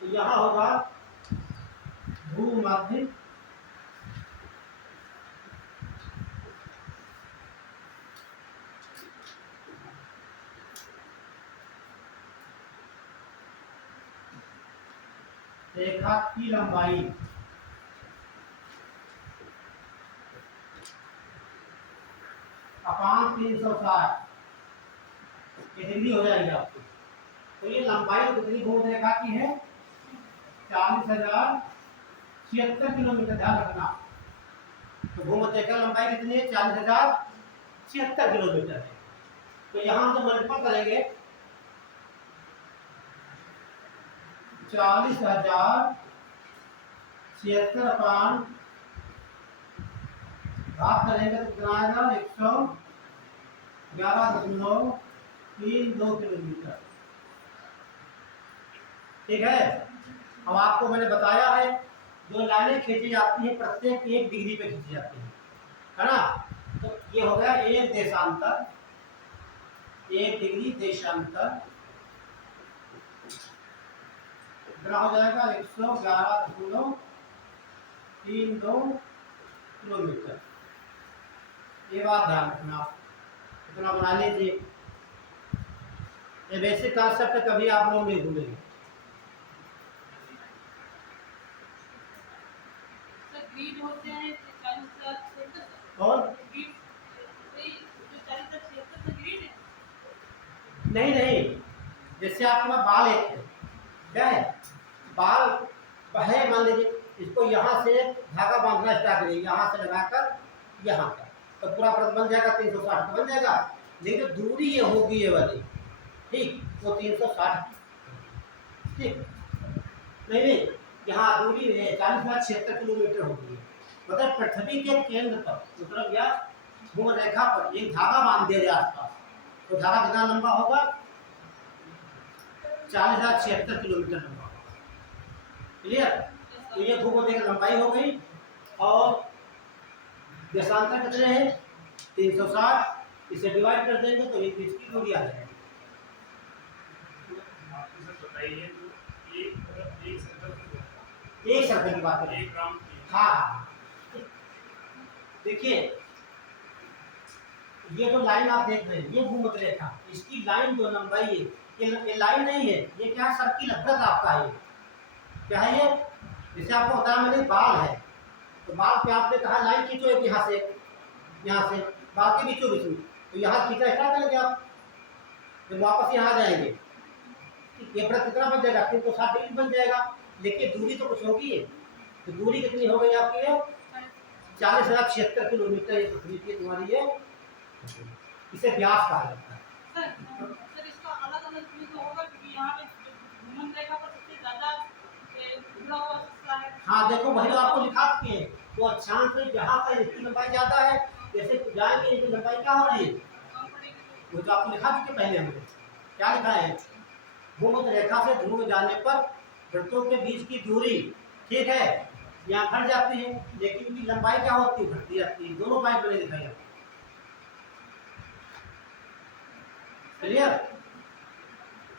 तो यहाँ होगा भूमध्य रेखा की लंबाई अपान 360 डिग्री हो जाएगी आपको। तो ये लंबाई कितनी भूमध्य रेखा की है? 40,076 किलोमीटर, ध्यान रखना। तो भूमध्य रेखा लंबाई कितनी है? 40,076 किलोमीटर है। तो यहाँ हम जब मल्टीपल करेंगे 40,076 अपान भाग करेंगे तो कितना आएगा? 111.32 किलोमीटर। ठीक है। अब आपको मैंने बताया है जो लाइनें खींची जाती हैं प्रत्येक 1 डिग्री पे खींची जाती हैं, है ना? तो ये हो गया एक देशांतर, 1 डिग्री देशांतर, कितना हो जाएगा? 111.32 किलोमीटर। ये बात ध्यान रखना, इतना बना लीजिए। ये बेसिक कॉन्सेप्ट कभी आप लोग नहीं भूलेंगे। होते हैं और नहीं नहीं, जैसे आपके पास बाल एक है, क्या है? बाल है, मान लीजिए इसको यहाँ से धागा बांधना स्टार्ट करिए, यहाँ से लगाकर यहाँ तक, तो पूरा प्रत बन जाएगा 360 बन जाएगा। लेकिन दूरी ये होगी ये वाली, ठीक, वो 360, ठीक, नहीं, यहाँ दूरी 40,076 किलोमीटर होगी। मतलब पृथ्वी के केंद्र पर, मतलब या भूमध्य रेखा पर एक धागा बांध दिया जाए आसपास, तो धागा कितना लंबा होगा? 40,076 किलोमीटर लंबा। क्लियर? तो ये भूमध्य की लंबाई हो गई, और देशांतर कितने हैं? 360, इसे डिवाइड कर देंगे तो एक बीच की दूरी आ जाएगी। एक सर्कल की बात करें, हाँ, देखिए ये जो लाइन आप देख रहे हैं ये भूमध्य रेखा, इसकी लाइन जो लंबाई है, ये लाइन नहीं है, ये क्या सर्किल वृत्त आपका है। क्या है ये? जैसे आपको बताया मैंने बाल है, तो बाल पे आपने कहा लाइन खींचो एक यहाँ से बाल के बीचों बीच में, तो यहाँ खींचा स्टार्ट करेंगे आप, जब वापस यहाँ आ जाएंगे ये वृत्त कितना बन जाएगा? 360 डिग्री बन जाएगा। लेकिन दूरी तो कुछ होगी, तो दूरी कितनी हो गई आपकी? 40,076 किलोमीटर ये पृथ्वी की तुम्हारी है, इसे व्यास कहा जाता है। सर इसका अलग-अलग भी तो होगा, क्योंकि यहाँ पे भूमध्य रेखा पर सबसे ज़्यादा जुड़ा हुआ हिस्सा है। हाँ देखो, वही तो आपको लिखा के है, तो अक्षांश से जहाँ पर इसकी लंबाई ज़्यादा है, जैसे जाएंगे इसकी लंबाई क्या हो रही है? वो तो आपको लिखा चुके पहले हमने, क्या लिखा है? भूमध्य रेखा से ध्रुव जाने पर वृत्तों के बीच की दूरी, ठीक है, यहाँ घट जाती है, लेकिन इनकी लंबाई क्या होती है? घटती जाती है। दोनों पॉइंट मैंने दिखाई आपको। क्लियर।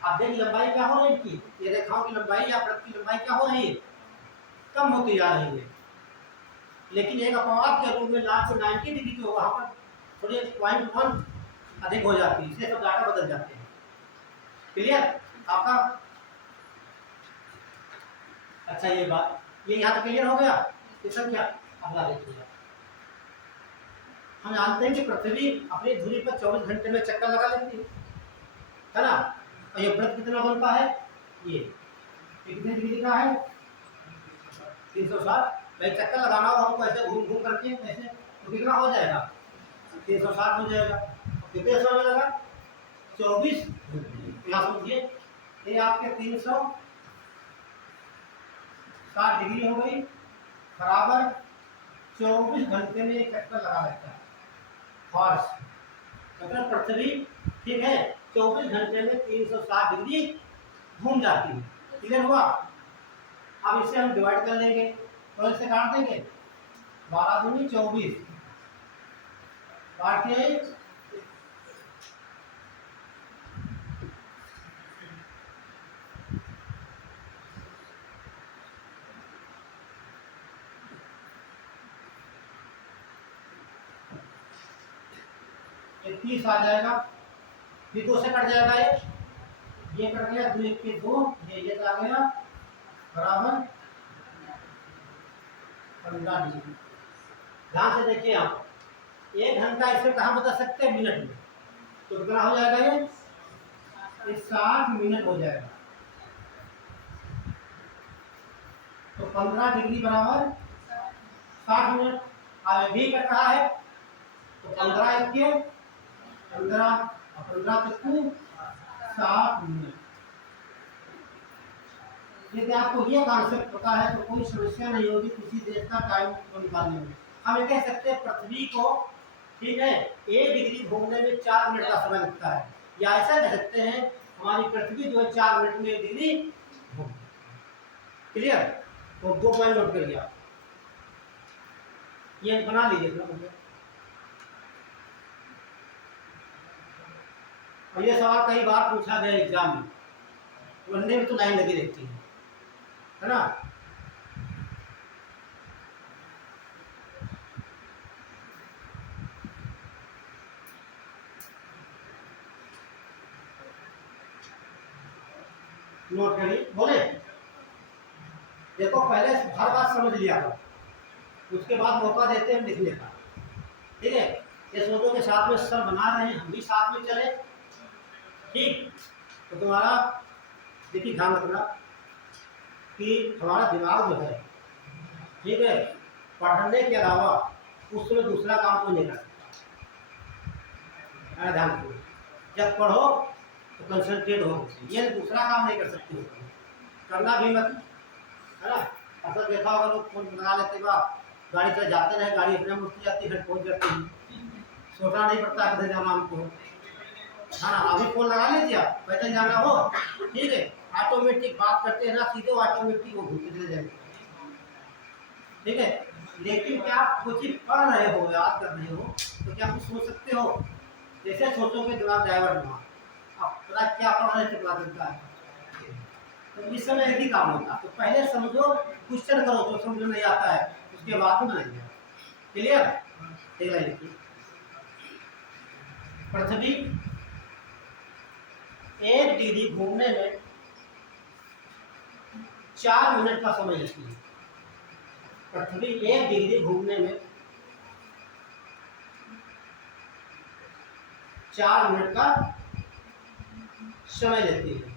आप देख लंबाई क्या हो रही है इनकी, ये रेखाओं की लंबाई या वृत्त की लंबाई क्या हो रही है, कम होती जा रही है। लेकिन एक अपवाद के रूप में लास्ट 90 डिग्री जो वहाँ पर थोड़ी 0.1 अधिक हो जाती है, इसलिए सब डाटा बदल जाते हैं। क्लियर आपका। अच्छा ये बात, ये यहाँ तक क्लियर हो गया। ये संख्या अगला देखिए। हम जानते हैं कि पृथ्वी अपनी धुरी पर 24 घंटे में चक्कर लगा लेती है ना। और ये वृत्त कितना बनता है, ये कितने डिग्री का है, 360। भाई चक्कर लगाना हो हमको ऐसे घूम घूम करके ऐसे, तो कितना हो जाएगा, 360 हो जाएगा। कितने समय लगा, 24 घंटे। यहाँ समझिए, ये आपके 360 डिग्री हो गई बराबर 24 घंटे में एक चक्कर लगा लेता है हॉर्स, मतलब पृथ्वी, ठीक है, 24 घंटे में 360 डिग्री घूम जाती है। क्लियर हुआ। अब इसे हम डिवाइड कर लेंगे, तो इसे काट देंगे, 12 दूनी 24 काट के 30 आ जाएगा, फिर 2 से कट जाएगा, ये कट गया, 2 1 के 2, ये आ गया बराबर 15 डिग्री। ध्यान से देखिए आप, 1 घंटा इसे कहाँ बता सकते हैं, मिनट में, तो कितना हो जाएगा, ये 60 मिनट हो जाएगा। तो 15 डिग्री बराबर 60 मिनट। अब भी कट रहा है, तो 15 1 के 15 और 15 तक 60 मिनट। यदि आपको ये कॉन्सेप्ट पता है तो कोई समस्या नहीं होगी किसी देश का टाइम को निकालने में। हम ये कह सकते हैं पृथ्वी को, ठीक है, 1 डिग्री घूमने में 4 मिनट का समय लगता है, या ऐसा कह सकते हैं हमारी पृथ्वी जो है 4 मिनट में 1 डिग्री घूमती है। क्लियर। तो 2 पॉइंट नोट करिए आप, ये बना लीजिए। और ये सवाल कई बार पूछा गया एग्जाम में, पढ़ने में तो लाइन लगी रहती है ना। नोट करिए, बोले देखो, पहले हर बात समझ लिया करो, उसके बाद मौका देते हैं लिखने का, ठीक है। ये सोचो के साथ में सर बना रहे हैं, हम भी साथ में चले, ठीक। तो तुम्हारा देखिए ध्यान रखना कि हमारा दिमाग जो है, ठीक है, पढ़ने के अलावा उसमें दूसरा काम कोई नहीं कर सकता। ध्यान रखिए, जब पढ़ो तो कंसंट्रेट हो, ये दूसरा काम नहीं कर सकते, करना भी मत, है ना। अक्सर देखा होगा लोग फोन लगा लेते बाद गाड़ी से जाते रहे, गाड़ी अपने में उठती जाती है, पहुँच जाती है, सोचना नहीं पड़ता किधर जाना हमको, हाँ। अभी फोन लगा लीजिए आप, पैदल जाना हो, ठीक है, ऑटोमेटिक बात करते हैं ना, सीधे ऑटोमेटिक वो घूमते चले जाएंगे, ठीक है। लेकिन क्या आप कुछ पढ़ रहे हो, याद कर रहे हो, तो क्या कुछ सोच सकते हो, जैसे सोचोगे दिमाग डाइवर्ट हुआ, अब पता क्या पढ़ रहे थे पता चलता है। तो इस समय एक ही काम होता है, तो पहले समझो, क्वेश्चन करो, जो समझ नहीं आता है उसके बाद में बनाइए। क्लियर। पृथ्वी 1 डिग्री घूमने में 4 मिनट का समय लेती है। पृथ्वी 1 डिग्री घूमने में 4 मिनट का समय लेती है।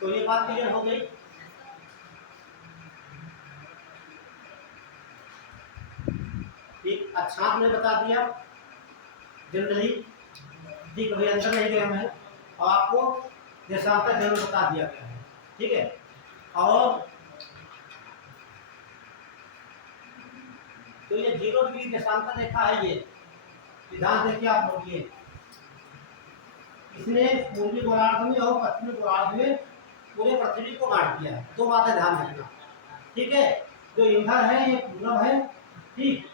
तो ये बात क्लियर हो गई। एक अच्छा हमने बता दिया जनरली, ठीक, अभी अंदर नहीं गए हैं, और आपको देशांतर जरूर बता दिया गया है, ठीक है। और तो ये 0 डिग्री देशांतर रेखा है, ये ध्यान देखिए आप लोग, ये इसने पूर्वी गोलार्ध में और पश्चिमी गोलार्ध में पूरे पृथ्वी को बांट दिया है। 2 बातें ध्यान रखना, ठीक है। जो इधर है ये पूरब है, ठीक,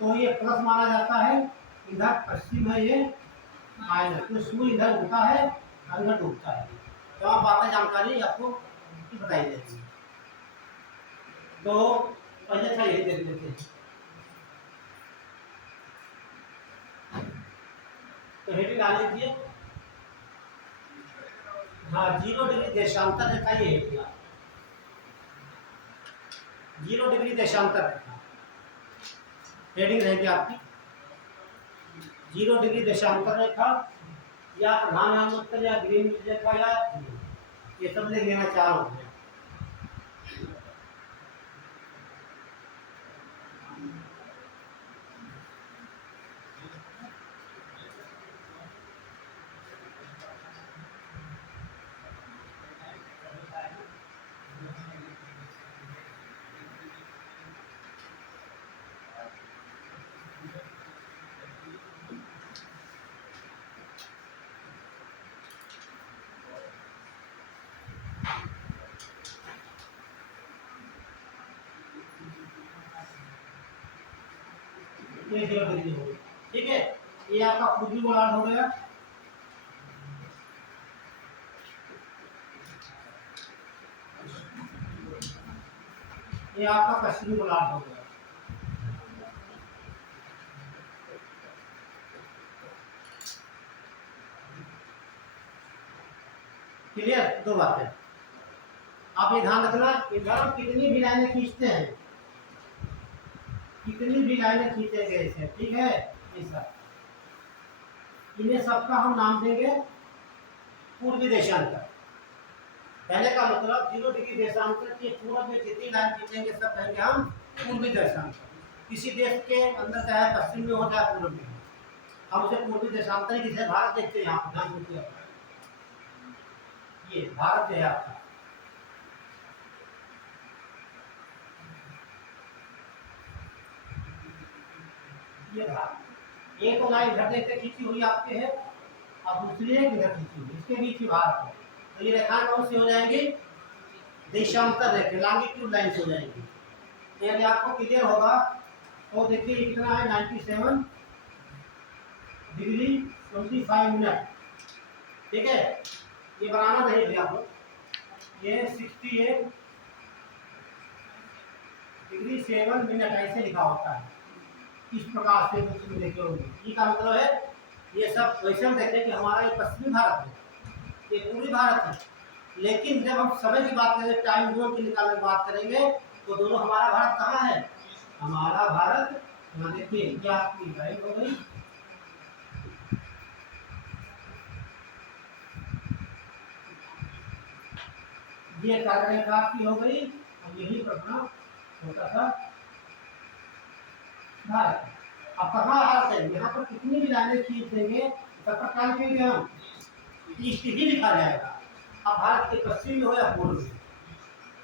तो ये प्लस माना जाता है, इधर पश्चिम है, ये माइनस, तो सूर्य इधर उगता है और इधर डूबता है। तमाम बातें जानकारी आपको बताई जाती है। तो पहले अच्छा यही देख लेते हैं। तो हेडिंग डाल लीजिए। हाँ, 0 डिग्री देशांतर रेखा ये है, 0 डिग्री देशांतर रेखा हेडिंग रहेगी आपकी। 0 डिग्री देशांतर रेखा या प्रधानमंत्री या ग्रीन रेखा या ये सब ले लेना, 4 हो गया। ये 0 डिग्री हो गया, ठीक है। ये आपका पूर्वी गोलार्ध हो गया। ये आपका पश्चिमी गोलार्ध हो गया। क्लियर? दो बातें आप ये ध्यान रखना, इधर हम कितनी भी लाइनें खींचते हैं, कितनी भी लाइनें खींचेंगे इसे, ठीक है, ऐसा इन्हें सबका हम नाम देंगे पूर्वी देशांतर। पहले का मतलब 0 डिग्री देशांतर के पूर्व में जितनी लाइन खींचेंगे सब कहेंगे हम पूर्वी देशांतर। किसी देश के अंदर चाहे पश्चिम में हो चाहे पूर्व में, हम उसे पूर्वी देशांतर ही किसे भारत देखते हैं। यहाँ ध्यान रखिए, ये भारत है आपका। ये भारत, एक तो लाइन इधर देखते खींची हुई आपके है, अब दूसरी एक इधर खींची हुई, इसके बीच में भारत है। तो ये रेखाएं कौन सी हो जाएंगी? देशांतर रेखा, लॉन्गिट्यूड लाइन हो जाएंगी। तो यदि आपको क्लियर होगा तो देखिए ये कितना है, 97 डिग्री 25 मिनट, ठीक है। ये बनाना नहीं भैया आप लोग, ये 68 डिग्री 7 मिनट ऐसे लिखा होता है, इस प्रकार से बुक्स में देखे होंगे। ये का मतलब है, ये सब वैसे हम देखते हैं कि हमारा ये पश्चिमी भारत है, ये पूर्वी भारत है, लेकिन जब हम समय की बात करेंगे, टाइम जोन की निकालने की बात करेंगे, तो दोनों हमारा भारत कहाँ है? हमारा भारत यहाँ देखिए, क्या आपकी लाइन हो गई, ये कार्य रेखा आपकी हो गई, और यही अपना छोटा सा भारत। अब कहाँ भारत है? यहाँ पर कितनी भी लाइनें खींच देंगे तब तक क्या लिखेंगे हम? ईस्ट ही लिखा जाएगा। अब भारत के पश्चिम में हो या पूर्व में,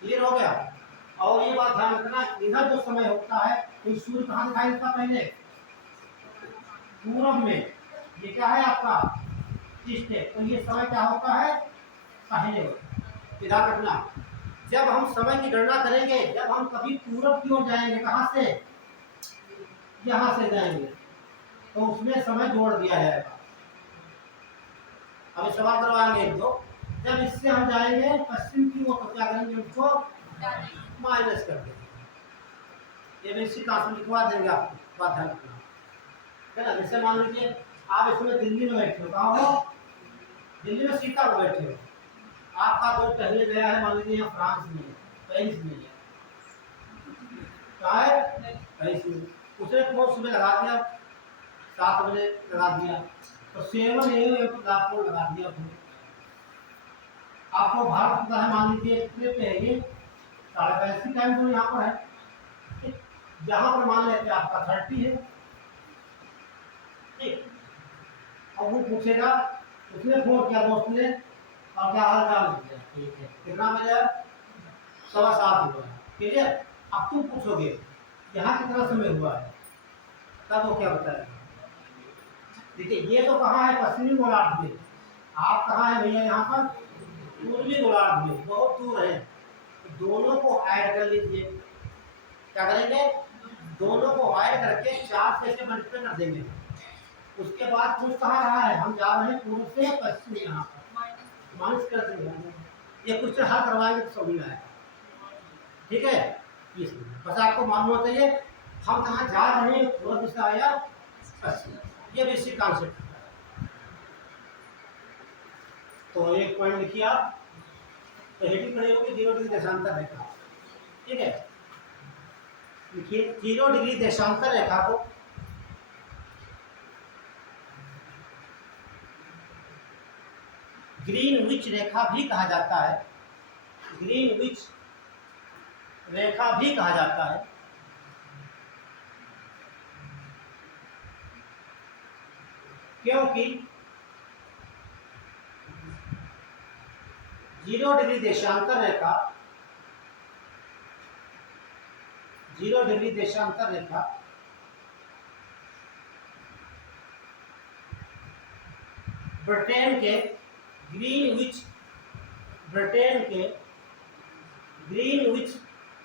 क्लियर हो गया। और ये बात ध्यान रखना, इधर जो समय होता है तो सूर्य कहाँ दिखाई देता? पहले पूरब में। ये क्या है आपका? ईस्ट है, तो ये समय क्या होता है? पहले होता है। ध्यान रखना, जब हम समय की गणना करेंगे, जब हम कभी पूरब की ओर जाएंगे, कहाँ से? यहाँ से जाएंगे, तो उसमें समय जोड़ दिया जाएगा। अब सवाल करवाएंगे एक दो, जब इससे हम जाएंगे पश्चिम की ओर तो क्या करेंगे? उसको माइनस कर देंगे। ये भी इसी क्लास में लिखवा देंगे आपको, बात ध्यान रखना, है ना। जैसे मान लीजिए आप इसमें दिल्ली में बैठे हो, कहाँ हो? दिल्ली में सीता को बैठे हो, आपका दोस्त टहलने गया है, मान लीजिए यहाँ फ्रांस में, पेरिस में है, कहाँ है? पेरिस में। उसने फोन सुबह लगा दिया, 7 बजे लगा दिया, तो 7 AM आपको लगा दिया फोन। आपको भारत पता है, मान लीजिए कितने पे है ये? 85 टाइम तो यहाँ पर है, यहाँ पर मान लेते हैं आपका 30 है, ठीक। अब वो पूछेगा, उसने फोन किया दोस्त ने, और क्या हाल चाल है? ठीक है, कितना बजे? 7:15 हुआ है, क्लियर। अब तुम पूछोगे यहाँ कितना समय हुआ है, तब वो क्या बताएगा? देखिए ये तो कहाँ है? पश्चिमी गोलार्ध में। आप कहाँ है भैया? यहाँ पर पूर्वी गोलार्ध में, बहुत दूर है। तो दोनों को ऐड कर लीजिए, क्या करेंगे? दोनों को ऐड करके 4 से इसे मल्टीप्लाई कर देंगे। उसके बाद कुछ कहाँ रहा है, हम जा रहे हैं पूर्व से पश्चिम, यहाँ पर माइनस कर देंगे। ये कुछ हल करवाएंगे तो समझ में आएगा, ठीक है। ये बस आपको मालूम होता है हम कहाँ जा रहे हैं, पूर्व दिशा या पश्चिम, ये बेसिक कॉन्सेप्ट। तो एक पॉइंट लिखिए आप, तो हेडिंग खड़ी होगी 0 डिग्री देशांतर रेखा, ठीक है। देखिए 0 डिग्री देशांतर रेखा को ग्रीनविच रेखा भी कहा जाता है, ग्रीनविच रेखा भी कहा जाता है। क्योंकि 0 डिग्री देशांतर रेखा, 0 डिग्री देशांतर रेखा ब्रिटेन के ग्रीनविच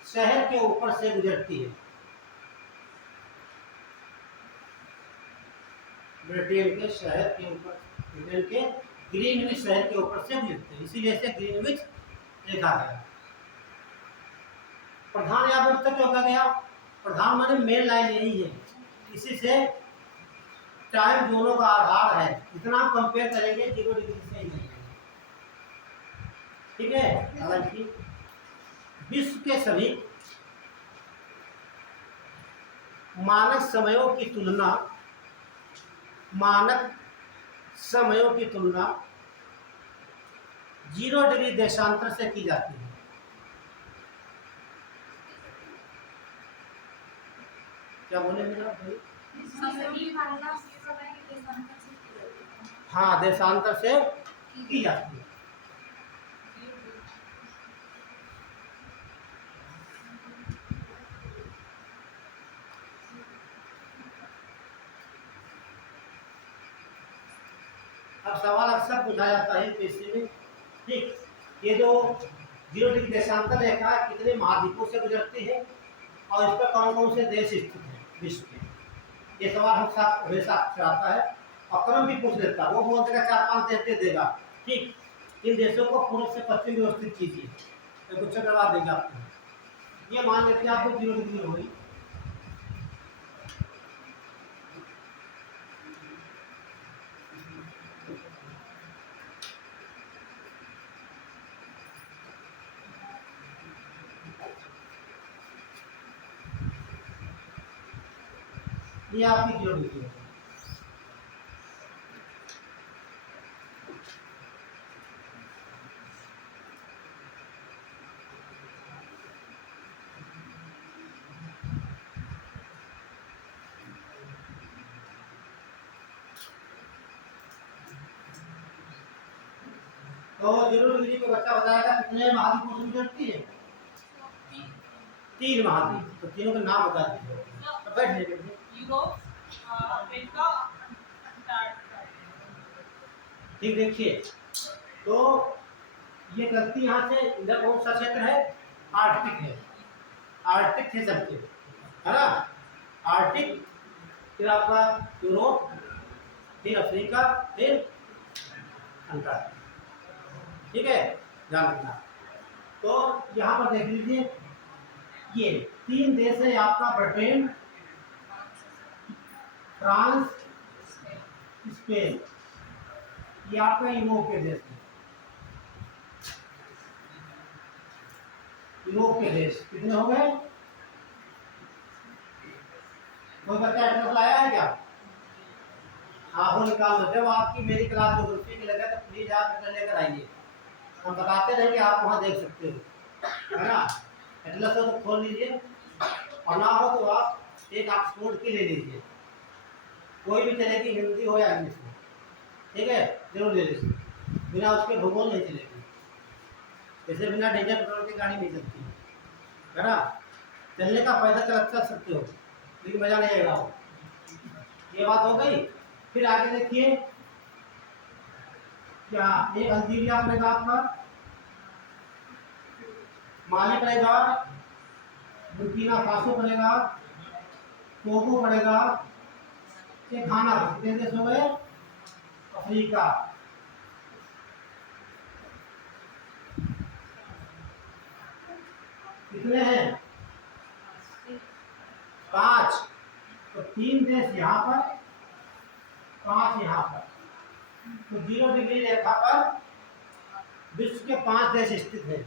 शहर के ऊपर से गुजरती है, ब्रिटेन के ग्रीनविच शहर के ऊपर से गुजरती है, इसीलिए से ग्रीनविच लिखा गया। प्रधान यहाँ पर क्यों कहा गया, प्रधान माने मेन लाइन यही है, इसी से टाइम दोनों का आधार है, इतना हम कंपेयर करेंगे 0 डिग्री से ही नहीं, ठीक है। हालांकि विश्व के सभी मानक समयों की तुलना 0 डिग्री देशांतर से की जाती है। क्या बोले मेरा भाई? हाँ, देशांतर से की जाती है। अब सवाल अक्सर पूछा जाता है पीएससी में, ठीक, ये जो 0 डिग्री देशांतर रेखा कितने महाद्वीपों से गुजरती है और इस पर कौन कौन से देश स्थित हैं विश्व के, ये सवाल हम साथ हमेशा आता है और क्रम भी पूछ लेता है। वो बोल देगा 4-5 देश दे देगा, ठीक, इन देशों को पूर्व से पश्चिम व्यवस्थित कीजिए, तो कुछ जवाब देगा आपको। ये मान लेते हैं आपको 0 डिग्री होगी, ये आपकी 0 डिग्री है। तो 0 डिग्री को बच्चा बताएगा कितने महाद्वीपों से गुजरती है, 3 महाद्वीप, तो तीनों के नाम बता दीजिए। तो बैठ जाइए, यूरोप, अमेरिका, अंटार्कटिका। ठीक, देखिए तो ये गलती यहाँ से, इधर कौन सा क्षेत्र है, आर्कटिक है, आर्कटिक थे सबके, है ना, आर्कटिक, फिर आपका यूरोप, फिर अफ्रीका, फिर अंटार्कटिका, ठीक है, ध्यान रखना। तो यहाँ पर देख लीजिए ये 3 देश है आपका, ब्रिटेन, फ्रांस, स्पेन, ये आपका यूरोप के देश है। यूरोप के देश कितने हो गए, कोई बच्चा एटलस लाया है क्या? हाँ, वो निकाल दो, जब आपकी मेरी क्लास में दूसरी की लगे तो प्लीज आप लेकर आइए, हम बताते रहेंगे, आप वहाँ देख सकते हो, है ना। एटलस हो तो खोल लीजिए, और ना हो तो आप एक ऑक्सफोर्ड की ले लीजिए, कोई भी चलेगी, हिंदी हो या इंग्लिश में, ठीक है, जरूर ले लीजिए, बिना उसके भूगोल नहीं चलेगी, जैसे बिना डीजल पेट्रोल की गाड़ी नहीं चलती, है ना। चलने का पैसा चल सकते हो लेकिन मजा नहीं आएगा, ये बात हो गई। फिर आगे देखिए, क्या ये अल्जीरिया पड़ेगा आपका, माली पड़ेगा, बुर्किना फासो पड़ेगा, टोगो पड़ेगा, ये घाना, कितने देश हो गए? अफ्रीका। कितने हैं? 5। तो 3 देश यहाँ पर, 5 यहाँ पर। तो 0 डिग्री रेखा पर विश्व के 5 देश स्थित हैं।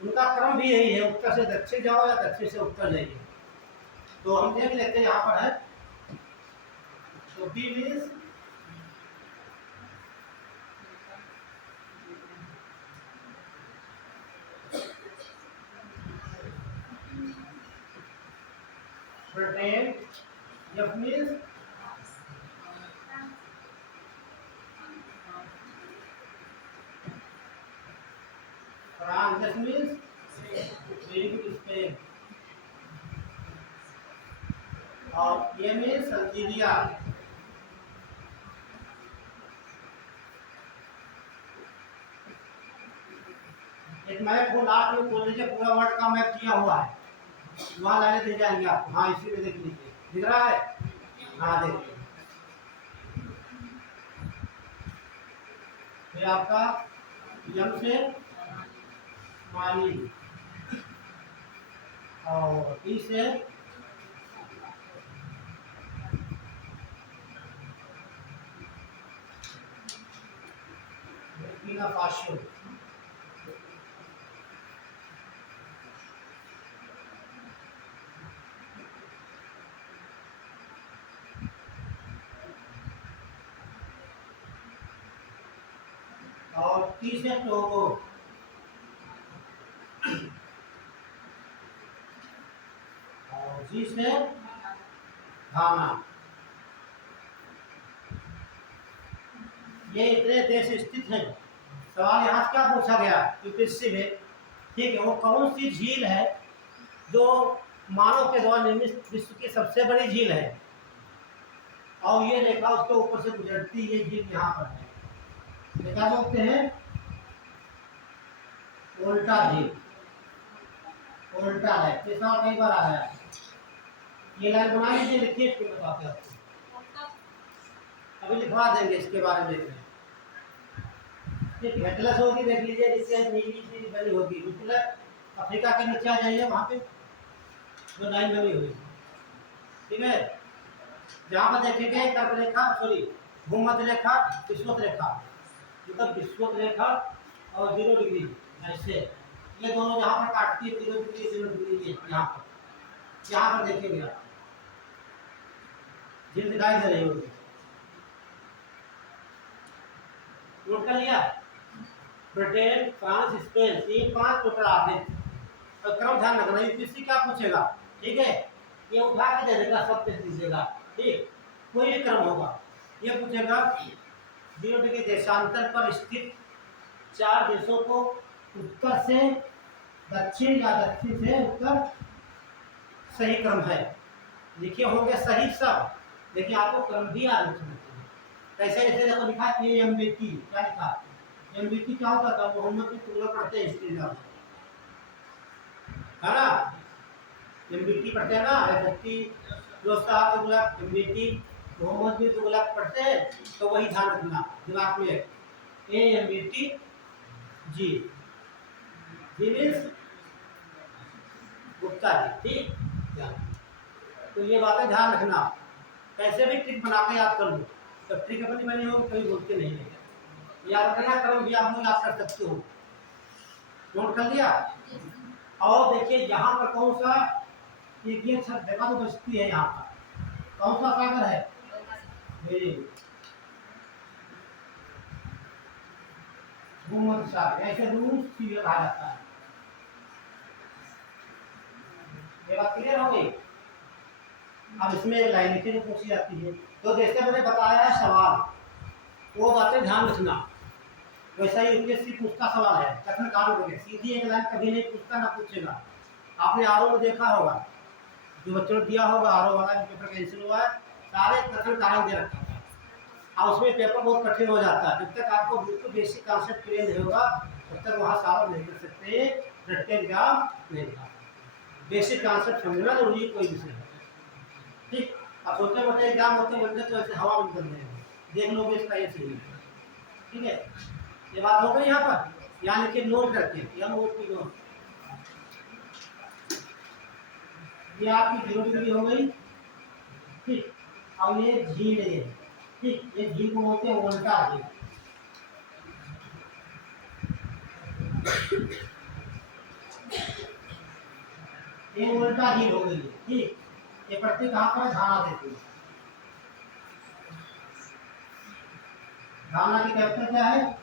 उनका क्रम भी यही है, उत्तर से दक्षिण जाओ या दक्षिण से उत्तर जाइए। तो हम देख लेते हैं यहाँ पर है, तो B means Britain, F means France, S means Spain, और ये मीन्स अल्जीरिया। एक मैप को लास्ट में खोल लीजिए, पूरा वर्ल्ड का मैप किया हुआ है, वहाँ लाइनें दे जाएंगे आपको। हाँ, इसी में देख लीजिए, दिख रहा है? हाँ, देखिए। फिर आपका यम से माली, और टी से बुर्किना फासो, और टी से टोगो, और जी से घाना। ये इतने देश स्थित हैं। सवाल यहाँ से क्या पूछा गया यूपीएससी में, ठीक है, वो कौन सी झील है जो मानव के द्वारा निर्मित विश्व की सबसे बड़ी झील है, और ये रेखा उसके ऊपर से गुजरती है, झील यहाँ पर है, ये क्या बोलते हैं? उल्टा झील, उल्टा है। कितना कई बार आ गया, ये लाइन बना लीजिए, लिखिए, फिर बताते हैं आपको। अभी लिखवा देंगे इसके बारे में। देख हेटलस होगी, देख लीजिए, जिससे नीली सी बनी होगी, मतलब अफ्रीका के नीचे आ जाइए, वहाँ पे जो लाइन बनी हुई, ठीक है। जहाँ पर देखेंगे कर्क रेखा, सॉरी भूमध्य रेखा, विषुवत रेखा, मतलब विषुवत रेखा और 0 डिग्री, ऐसे ये दोनों जहाँ पर काटती है 0 डिग्री 0 डिग्री, यहाँ पर देखेंगे आप झील दिखाई दे रही होगी। नोट कर लिया? ब्रिटेन, फ्रांस, स्पेन, 3-5 टोटल आते हैं। तो क्रम ध्यान रखना, यूपीएससी क्या पूछेगा, ठीक है, ये उठा के दे देगा, सब कुछ दीजिएगा, ठीक, कोई भी क्रम होगा। ये पूछेगा 0 डिग्री देशांतर पर स्थित 4 देशों को उत्तर से दक्षिण या दक्षिण से उत्तर सही क्रम है, लिखे होंगे सही सब। देखिए आपको क्रम भी याद रखना चाहिए। कैसे जैसे देखो लिखा है एएमबीटी, क्या लिखा? एमबीटी क्या होता था? मोहम्मद की तुलना करते हैं इसके नाम, है ना? एमबीटी पढ़ते हैं ना, एफएसटी जो साहब तुगलक, एमबीटी मोहम्मद भी तुगलक पढ़ते हैं, तो वही ध्यान रखना दिमाग में। एएमबीटी जी, जी मीन्स गुप्ता जी, ठीक। तो ये बातें ध्यान रखना, कैसे भी ट्रिक बना के याद कर लो, तो ट्रिक अपनी बनी हो कभी बोलते नहीं है, याद रखना, क्रम भी आप लोग याद कर सकते हो। नोट कर लिया? और देखिए यहाँ पर कौन सा एक ये जगह तो बचती है, यहाँ पर कौन सा सागर है? भूमध्य सागर, ऐसे रूस सीरियल आ जाता है। ये बात क्लियर हो गई? अब इसमें लाइन नीचे जो पूछी जाती है, तो जैसे मैंने बताया है सवाल, वो बातें ध्यान रखना। वैसा ही यूपीएससी पूछता सवाल है, कथन कारण को सीधी एक लाइन कभी नहीं पूछता, ना पूछेगा। आपने आरओ में देखा होगा, जो बच्चों ने दिया होगा आरओ वाला पेपर कैंसिल हुआ है, सारे कथन कारण दे रखा था, और उसमें पेपर बहुत कठिन हो जाता है। जब तक आपको बिल्कुल बेसिक कॉन्सेप्ट क्लियर नहीं होगा, तब तक वहाँ सॉल्व नहीं कर सकते, रट्टे एग्जाम नहीं था। बेसिक कॉन्सेप्ट समझना जरूरी है कोई विषय, ठीक। अब छोटे मोटे एग्जाम होते होंगे तो ऐसे हवा में कर देंगे, देख लोगे इसका ये सही है। ठीक है, ये बात हो गई यहाँ पर, यानी कि नोट करके या नोट की नोट, ये आपकी 0 डिग्री हो गई। ठीक, अब ये झील है, ठीक, ये झील को बोलते हैं उल्टा झील। ये उल्टा झील हो गई है। ठीक, ये पट्टी कहाँ पर धाना देती है। धाना की कैपिटल क्या है?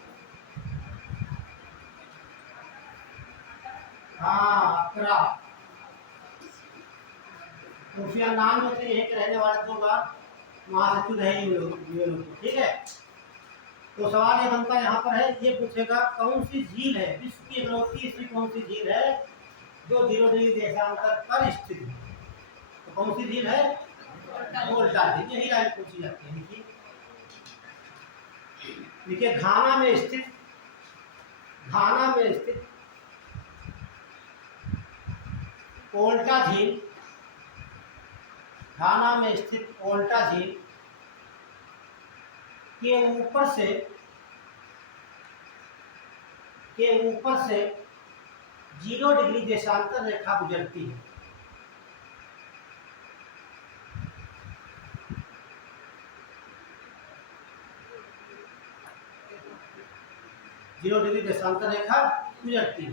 हाँ, अकरा। खुफिया नाम जो थे यहीं के रहने वाले 2 बार महासचिव रहे ये लोग। ठीक है, तो सवाल ये बनता है यहाँ पर है, ये पूछेगा कौन सी झील है, विश्व की इकलौती ऐसी कौन सी झील है जो 0 डिग्री देशांतर पर स्थित है। तो कौन सी झील है? वोल्टा झील। यही लाइन पूछी जाती है। देखिए घाना में स्थित, घाना में स्थित वोल्टा झील, घाना में स्थित वोल्टा झील के ऊपर से 0 डिग्री देशांतर रेखा गुजरती है। जीरो डिग्री देशांतर रेखा गुजरती है,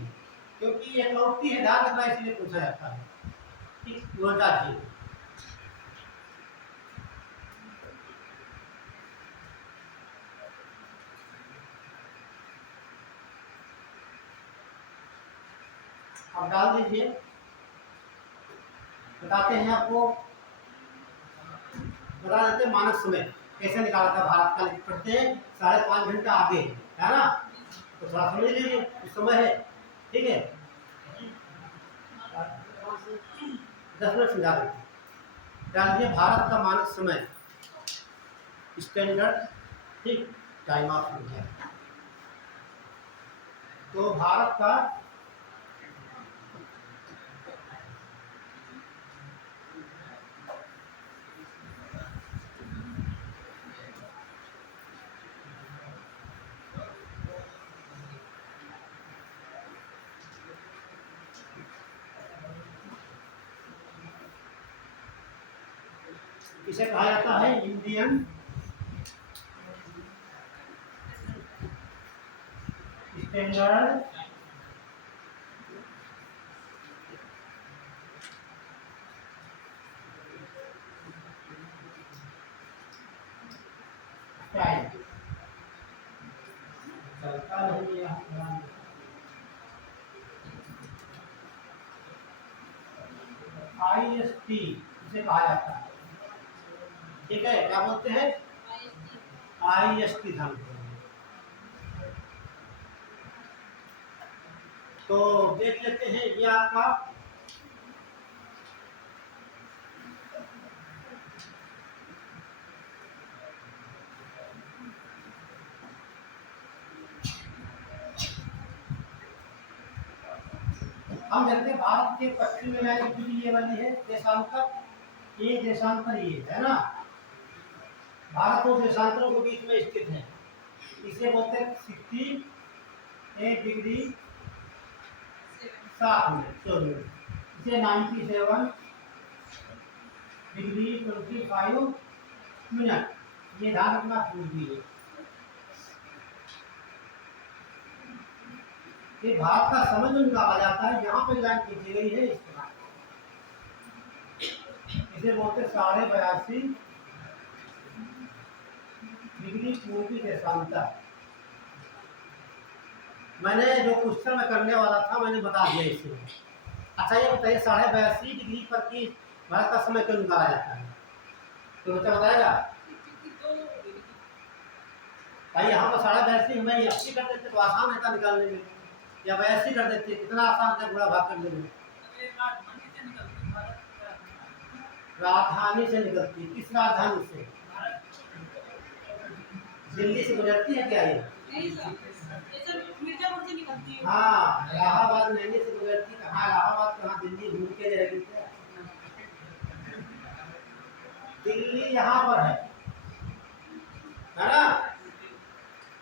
क्योंकि ये इकलौती है, ध्यान रखना, इसलिए पूछा जाता है। ठीक, वोल्टा झील। अब डाल दीजिए, बताते हैं आपको, बता देते मानक समय कैसे निकाला था भारत का, लिख पढ़ते हैं 5.5 घंटा आगे है ना, तो थोड़ा समझ लीजिए इस समय है। ठीक है, 10 मिनट समझा देते। डाल दिए भारत का मानक समय, स्टैंडर्ड, ठीक, टाइम ऑफ इंडिया। तो भारत का इसे कहा जाता है इंडियन स्टैंडर्ड टाइम। चलता नहीं यहाँ, IST इसे कहा जाता है। ठीक है, क्या बोलते हैं? IST धन। तो देख लेते हैं, ये आपका हम देखते हैं भारत के पश्चिम में लैटिट्यूड ये वाली है देशांतर, ये देशांतर ये है ना, भारत और देशांतरों के बीच में स्थित है, इसे बोलते हैं 68 डिग्री 7 मिनट, इसे 97 डिग्री 25 मिनट, ये ध्यान रखना भूल गई। ये भारत का समय जो निकाला जाता है, यहाँ पे लाइन खींची गई है इस तरह, इसे बोलते 82.5 डिग्री पूर्वी देशांतर। मैंने जो क्वेश्चन में करने वाला था मैंने बता दिया इसमें। अच्छा ये बताइए 82.5 डिग्री पर की भारत का समय क्यों निकाला जाता है, तो बच्चा बताएगा भाई। यहाँ पर 82.5 हमें 80 कर देते तो आसान रहता निकालने में, या 82 कर देते, कितना आसान था गुणा भाग करने में। राजधानी से निकलती है, किस राजधानी से? दिल्ली से गुजरती है क्या ये? मिर्जापुर से निकलती है। हाँ, इलाहाबाद नैनी से गुजरती, कहाँ इलाहाबाद कहाँ दिल्ली घूम के जाएगी क्या? दिल्ली यहाँ पर है ना,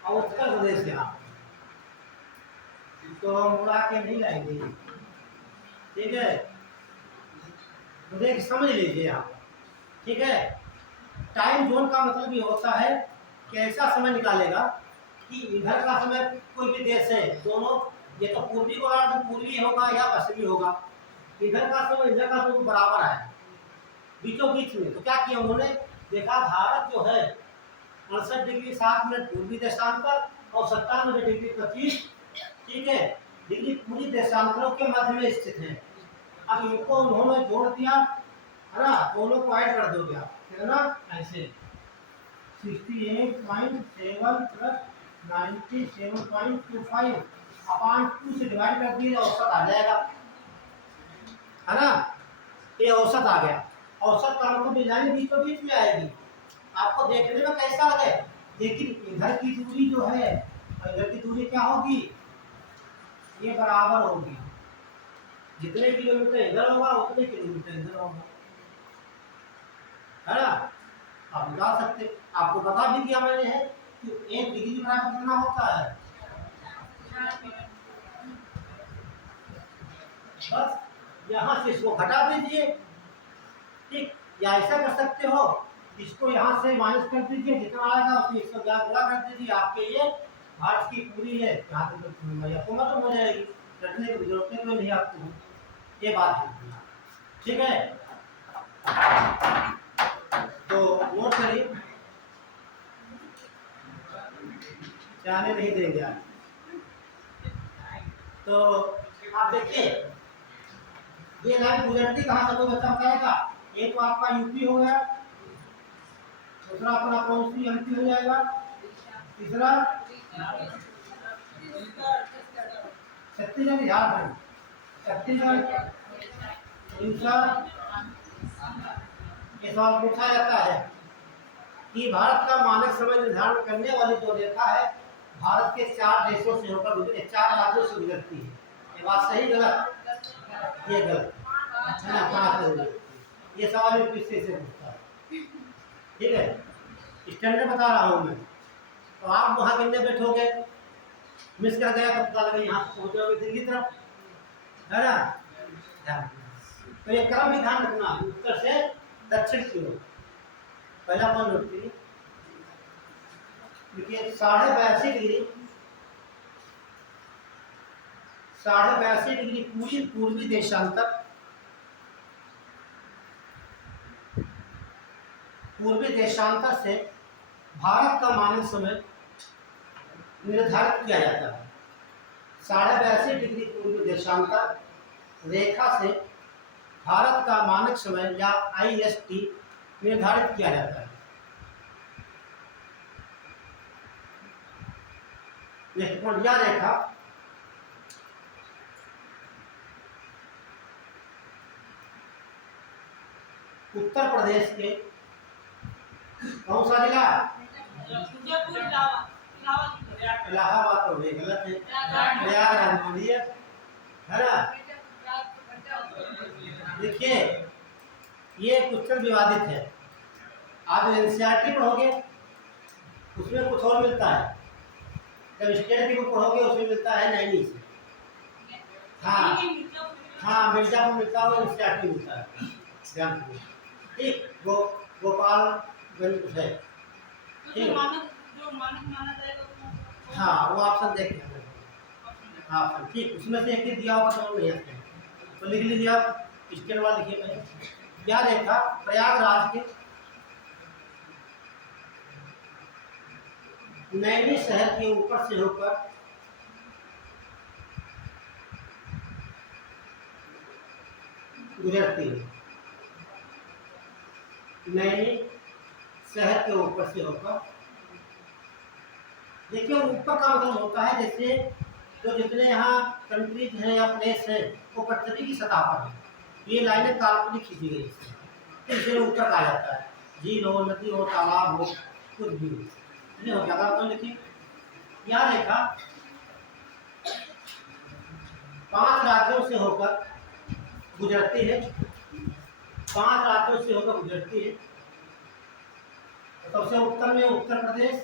और उत्तर प्रदेश यहाँ, तो हम उड़ा के नहीं लाएंगे, ठीक है। तो देख समझ लीजिए आप, ठीक है। टाइम जोन का मतलब ये होता है कि ऐसा समय निकालेगा कि इधर का समय कोई भी देश है, दोनों ये तो पूर्वी गोलार्ध में पूर्वी होगा या पश्चिमी होगा, इधर का समय इधर का समय बराबर है, बीचों बीच में। तो क्या किया उन्होंने, देखा भारत जो है 68 डिग्री 7 मिनट पूर्वी देशांतर और 97 डिग्री 25, ठीक है, डिग्री पूरी देशांतरों के मध्य में स्थित है। अब इनको उन्होंने जोड़ दिया है ना, दोनों को ऐड कर दोगे आप, कितना ऐसे 68.7 प्लस 97.25 अपान 2 से डिवाइड कर दिए, औसत आ जाएगा, है ना। ये औसत आ गया। औसत का मतलब लाइन बीचों बीच में आएगी, आपको देखने में कैसा लगे, लेकिन इधर की दूरी जो है और इधर की दूरी क्या होगी, ये बराबर होगी। जितने किलोमीटर इधर होगा उतने किलोमीटर इधर होगा, है ना। आप बता सकते, आपको बता भी दिया मैंने है कि 1 डिग्री बराबर कितना होता है, बस यहाँ से इसको घटा दीजिए, ठीक। या ऐसा कर सकते हो, इसको यहाँ से माइनस कर दीजिए, जितना आएगा उसमें 111 गुणा कर दीजिए, आपके ये भारत की पूरी है, यहाँ पे आपको मतलब हो जाएगी, रटने की जरूरत नहीं आपको, ये बात है, ठीक है। तो नोट करिए, जाने नहीं देंगे आज। तो आप देखिए ये लाइन गुजरती कहाँ से, कोई बच्चा बताएगा। एक तो आपका यूपी हो गया, दूसरा अपना कौन सी एमपी हो जाएगा, तीसरा छत्तीसगढ़ झारखंड, छत्तीसगढ़ उड़ीसा। ये सवाल पूछा जाता है कि भारत का मानक समय निर्धारण करने वाली जो रेखा है भारत के 4 देशों से होकर गुजरती, 4 राज्यों से गुजरती है। ये बात सही गलत, ये गलत है ना, 5 से, ये सवाल भी किससे से पूछता है, ठीक है। स्टैंडर्ड बता रहा हूँ मैं, तो आप वहाँ गिनने बैठोगे, मिस कर गया तो पता लगे यहाँ पहुँच जाओगे दिल्ली तरफ, है ना। तो ये क्रम भी ध्यान रखना, उत्तर से दक्षिण की ओर। पहला पॉइंट नोट कीजिए, देखिए 82.5 डिग्री 82.5 डिग्री पूरी पूर्वी देशांतर, पूर्वी देशांतर से भारत का मानक समय निर्धारित किया जाता है। 82.5 डिग्री पूर्वी देशांतर रेखा से भारत का मानक समय या IST निर्धारित किया जाता है। नेक्स्ट पॉइंट, यह रेखा उत्तर प्रदेश के कौन सा जिला, इलाहाबाद तो गलत है, प्रयागराज बोलिए, है ना। देखिए ये क्वेश्चन विवादित है, आप NCERT पढ़ोगे उसमें कुछ और मिलता है, जब स्टेट की बुक पढ़ोगे उसमें मिलता है नैनी से, हाँ हाँ मिर्जापुर मिलता है, NCERT मिलता है, ध्यान रखिए, ठीक। गोपालगंज है, ठीक, हाँ वो ऑप्शन देख लेंगे, ऑप्शन ठीक, उसमें से एक ही दिया होगा तो नहीं आते, तो लिख लीजिए आप, स्टेट वाला लिखिए पहले। क्या रेखा प्रयागराज के नैनी शहर के ऊपर से होकर गुजरती है, नैनी शहर के ऊपर से होकर। देखिए ऊपर का मतलब होता है जैसे जो जितने यहाँ कंट्रीज हैं या प्लेस है वो पृथ्वी की सतह पर है, ये लाइनें काल्पनिक खींची गई तो इसे ऊपर कहा जाता है। झील हो, नदी हो, तालाब हो, कुछ भी नहीं हो जाता। तो देखिए यहाँ रेखा 5 राज्यों से होकर गुजरती है, 5 राज्यों से होकर गुजरती है, सबसे उत्तर में उत्तर प्रदेश,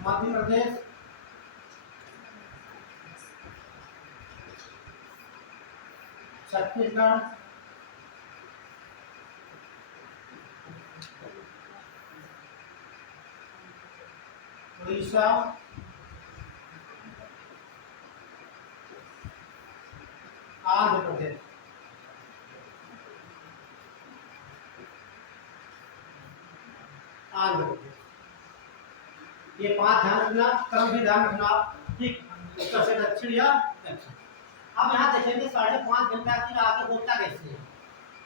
मध्य प्रदेश, छत्तीसगढ़, उड़ीसा, आंध्र प्रदेश। आंध्र प्रदेश, ये 5 ध्यान रखना, क्रम भी ध्यान रखना। ठीक, उत्तर से दक्षिण या दक्षिण। अब यहाँ देखेंगे 5.5 घंटा की आगे होता कैसे है।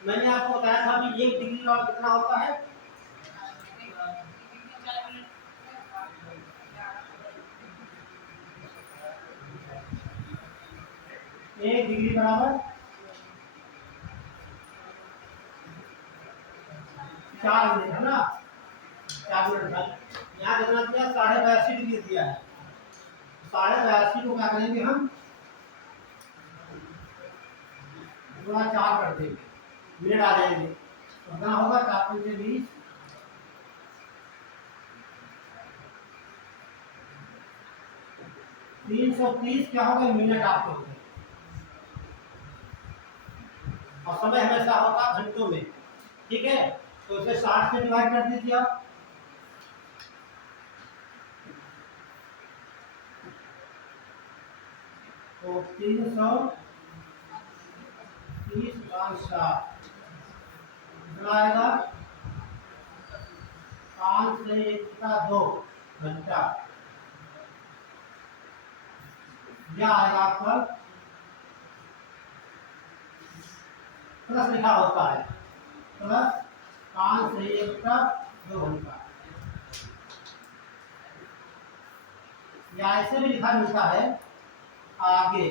मैंने आपको बताया था कि 1 डिग्री और कितना होता है, 1 डिग्री बराबर 4 मिनट है ना, 4 मिनट का। यहाँ कितना दिया, 82.5 डिग्री दिया है। 82.5 को क्या करेंगे हम, गुणा 4 कर देंगे, मिनट आ जाएंगे। तो कितना होगा, 4 पंचे 20, 330 क्या हो गए, मिनट आपके हो गए। और समय हमेशा होता घंटों में। ठीक है, तो इसे 60 से डिवाइड कर दीजिए आप। तो 330 का 60 कितना आएगा, 5 से 1 का 2 घंटा। यह आएगा आपका प्लस लिखा होता है, प्लस 5 से 1 का 2 घंटा। या ऐसे भी लिखा मिलता है, आगे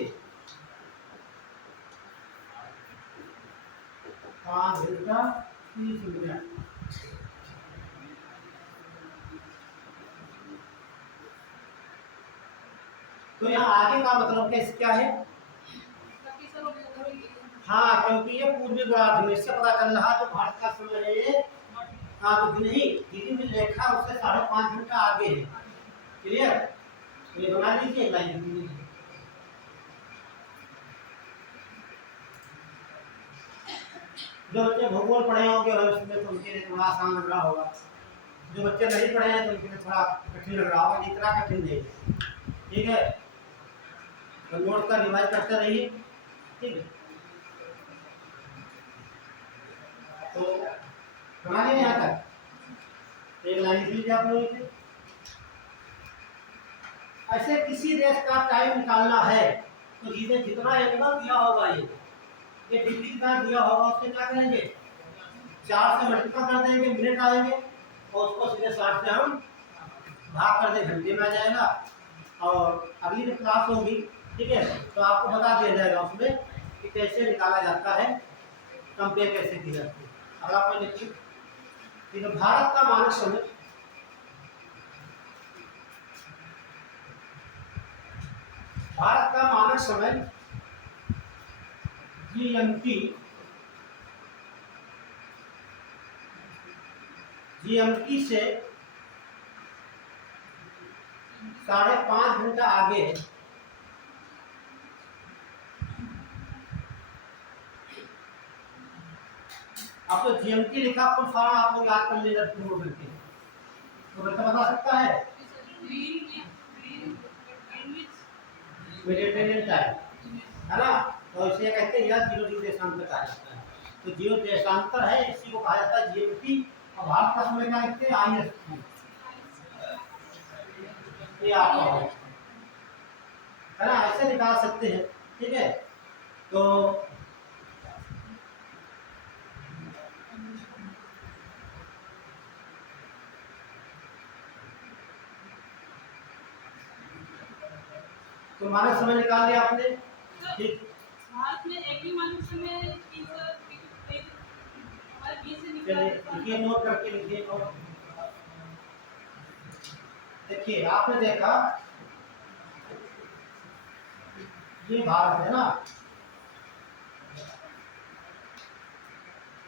5 घंटा 30 मिनट। तो यहाँ आगे का मतलब क्या है, हाँ, क्योंकि ये पूर्वी गोलार्ध में, इससे पता चल रहा जो भारत का समय है ये, हाँ, तो नहीं दीदी रेखा उससे 5.5 घंटा आगे है। क्लियर, तो ये बना लीजिए लाइन। जो बच्चे भूगोल पढ़े होंगे उसमें तो उनके लिए थोड़ा आसान लग रहा होगा, जो बच्चे नहीं पढ़े हैं तो उनके लिए थोड़ा कठिन लग रहा होगा, इतना कठिन नहीं। ठीक है, तो नोट का रिवाइज करते रहिए। ठीक है, तो बना लिया यहाँ तक, एक लाइन लीजिए आप लोगों से। ऐसे किसी देश का टाइम निकालना है तो जिसे जितना एंगल दिया होगा, ये डिग्री का दिया होगा, उससे क्या करेंगे, 4 से मल्टीप्लाई कर देंगे, मिनट आएंगे, और उसको सीधे 60 से हम भाग कर दे, घंटे में आ जाएगा। और अगली जो क्लास होगी, ठीक है, तो आपको बता दिया जाएगा उसमें कि कैसे निकाला जाता है, कंपेयर कैसे की जाती है। अगर आप लिखिए, भारत का मानक समय, भारत का मानक समय जीएमटी से 5.5 घंटा आगे है। आपको जीएमटी लिखा फुल फॉर्म आप लोग याद कर लेना शुरू करके, तो बच्चा बता सकता है, मेडिटेरियन टाइम है ना, तो इसे कहते हैं यह 0 डिग्री देशांतर कहा जाता है। तो 0 देशांतर है, इसी को कहा जाता है जीएमटी। और भारत का समय क्या लिखते हैं, आईएसटी, ये आपका है ना, ऐसे निकाल सकते हैं। ठीक है, तो मानक समय निकाल लिया आपने। ठीक, भारत में एक ही मानक समय चलिए नोट करके लिखिए। देखिए, आपने देखा ये भारत है ना,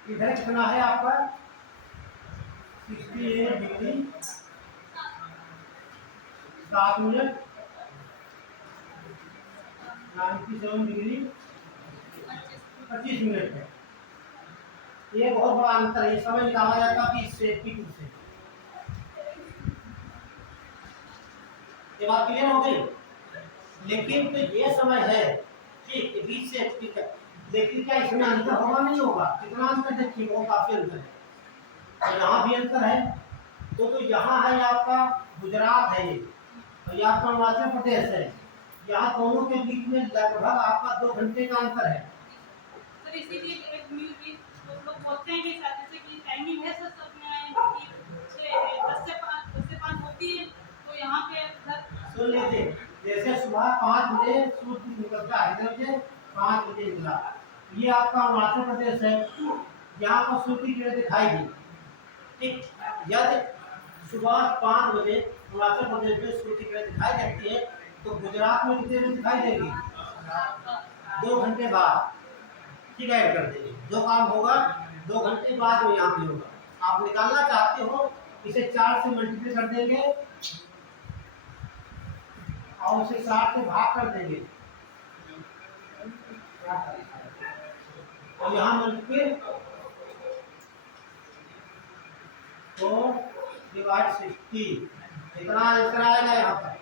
इधर कितना है आपका 68 डिग्री 7 मिनट 97 डिग्री 25 मिनट है। ये बहुत बड़ा अंतर है। ये समय निकाला जाता है P से P2 से। ये बात क्लियर हो गई। लेकिन तो ये समय है ठीक 20 से P तक, लेकिन क्या इसमें अंतर होगा नहीं होगा? कितना अंतर देखिए, वो काफी अंतर है। और यहाँ भी अंतर है। तो यहाँ है आपका गुजरात है ये, और ये आपका अरुणाचल प्रदेश है। यहाँ दोनों के बीच में लगभग आपका 2 घंटे का अंतर है। सर इसीलिए एक लोग बोलते हैं कि जैसे कि टाइमिंग है सर सब में कि 10 से 5 होती है, तो यहाँ पे सुन लीजिए, जैसे सुबह 5 बजे सूर्य निकलता है, कितने बजे? 5 बजे निकला। ये आपका अरुणाचल प्रदेश है, यहाँ पर सूर्य की किरण दिखाई दी ठीक। यदि सुबह 5 बजे अरुणाचल प्रदेश में सूर्य की किरण दिखाई देती है, तो गुजरात में कितने बजे दिखाई देगी? 2 घंटे बाद ठीक है, कर देंगे। जो काम होगा 2 घंटे बाद में यहाँ पे होगा। आप निकालना चाहते हो, इसे 4 से मल्टीप्लाई कर देंगे और उसे 60 से भाग कर देंगे, और यहाँ मल्टीप्लाई तो डिवाइड 60 इतना आएगा यहाँ पर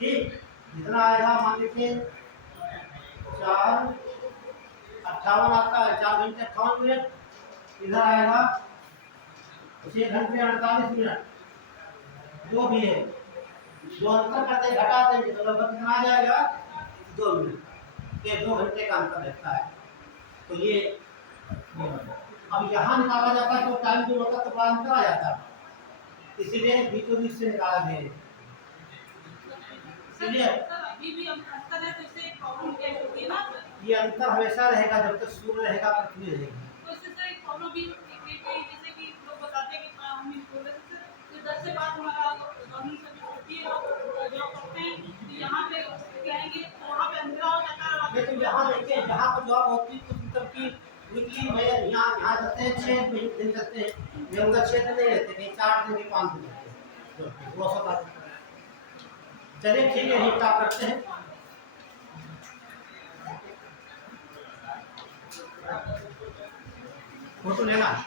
ठीक। इतना आएगा, मान लीजिए 4 58 आता है, 4 घंटे 58 मिनट। इधर आएगा 6 घंटे 48 मिनट, जो भी है जो अंतर करते घटा देंगे तो लगभग कितना आ जाएगा? 2 मिनट। ये 2 घंटे का अंतर रहता है। तो ये अब यहाँ निकाला जाता है तो टाइम जो होता है तो बड़ा अंतर आ जाता है, इसीलिए बीचों बीच से निकाला गया है। सर अभी भी अंतर है, तो इससे प्रॉब्लम क्या होती है ना? ये अंतर हमेशा रहेगा जब तक सूर्य रहेगा, पृथ्वी रहेगी। तो इससे सर एक प्रॉब्लम भी जैसे कि लोग बताते हैं कि हम बोल रहे थे कि 10 से 5 हमारा गवर्नमेंट सर्विस होती है, जॉब करते हैं, तो यहाँ पे कहेंगे तो वहाँ पे अंधेरा हो जाता है। लेकिन यहाँ देखिए, जहाँ पर जॉब होती है कुछ मतलब की वीकली भैया यहाँ करते हैं 6 दिन करते हैं, ये उनका 6 दिन नहीं रहते, कहीं 4 दिन 5 दिन रहते हैं, वो सब बात। चलिए ठीक है, स्टार्ट करते हैं। फोटो लेना।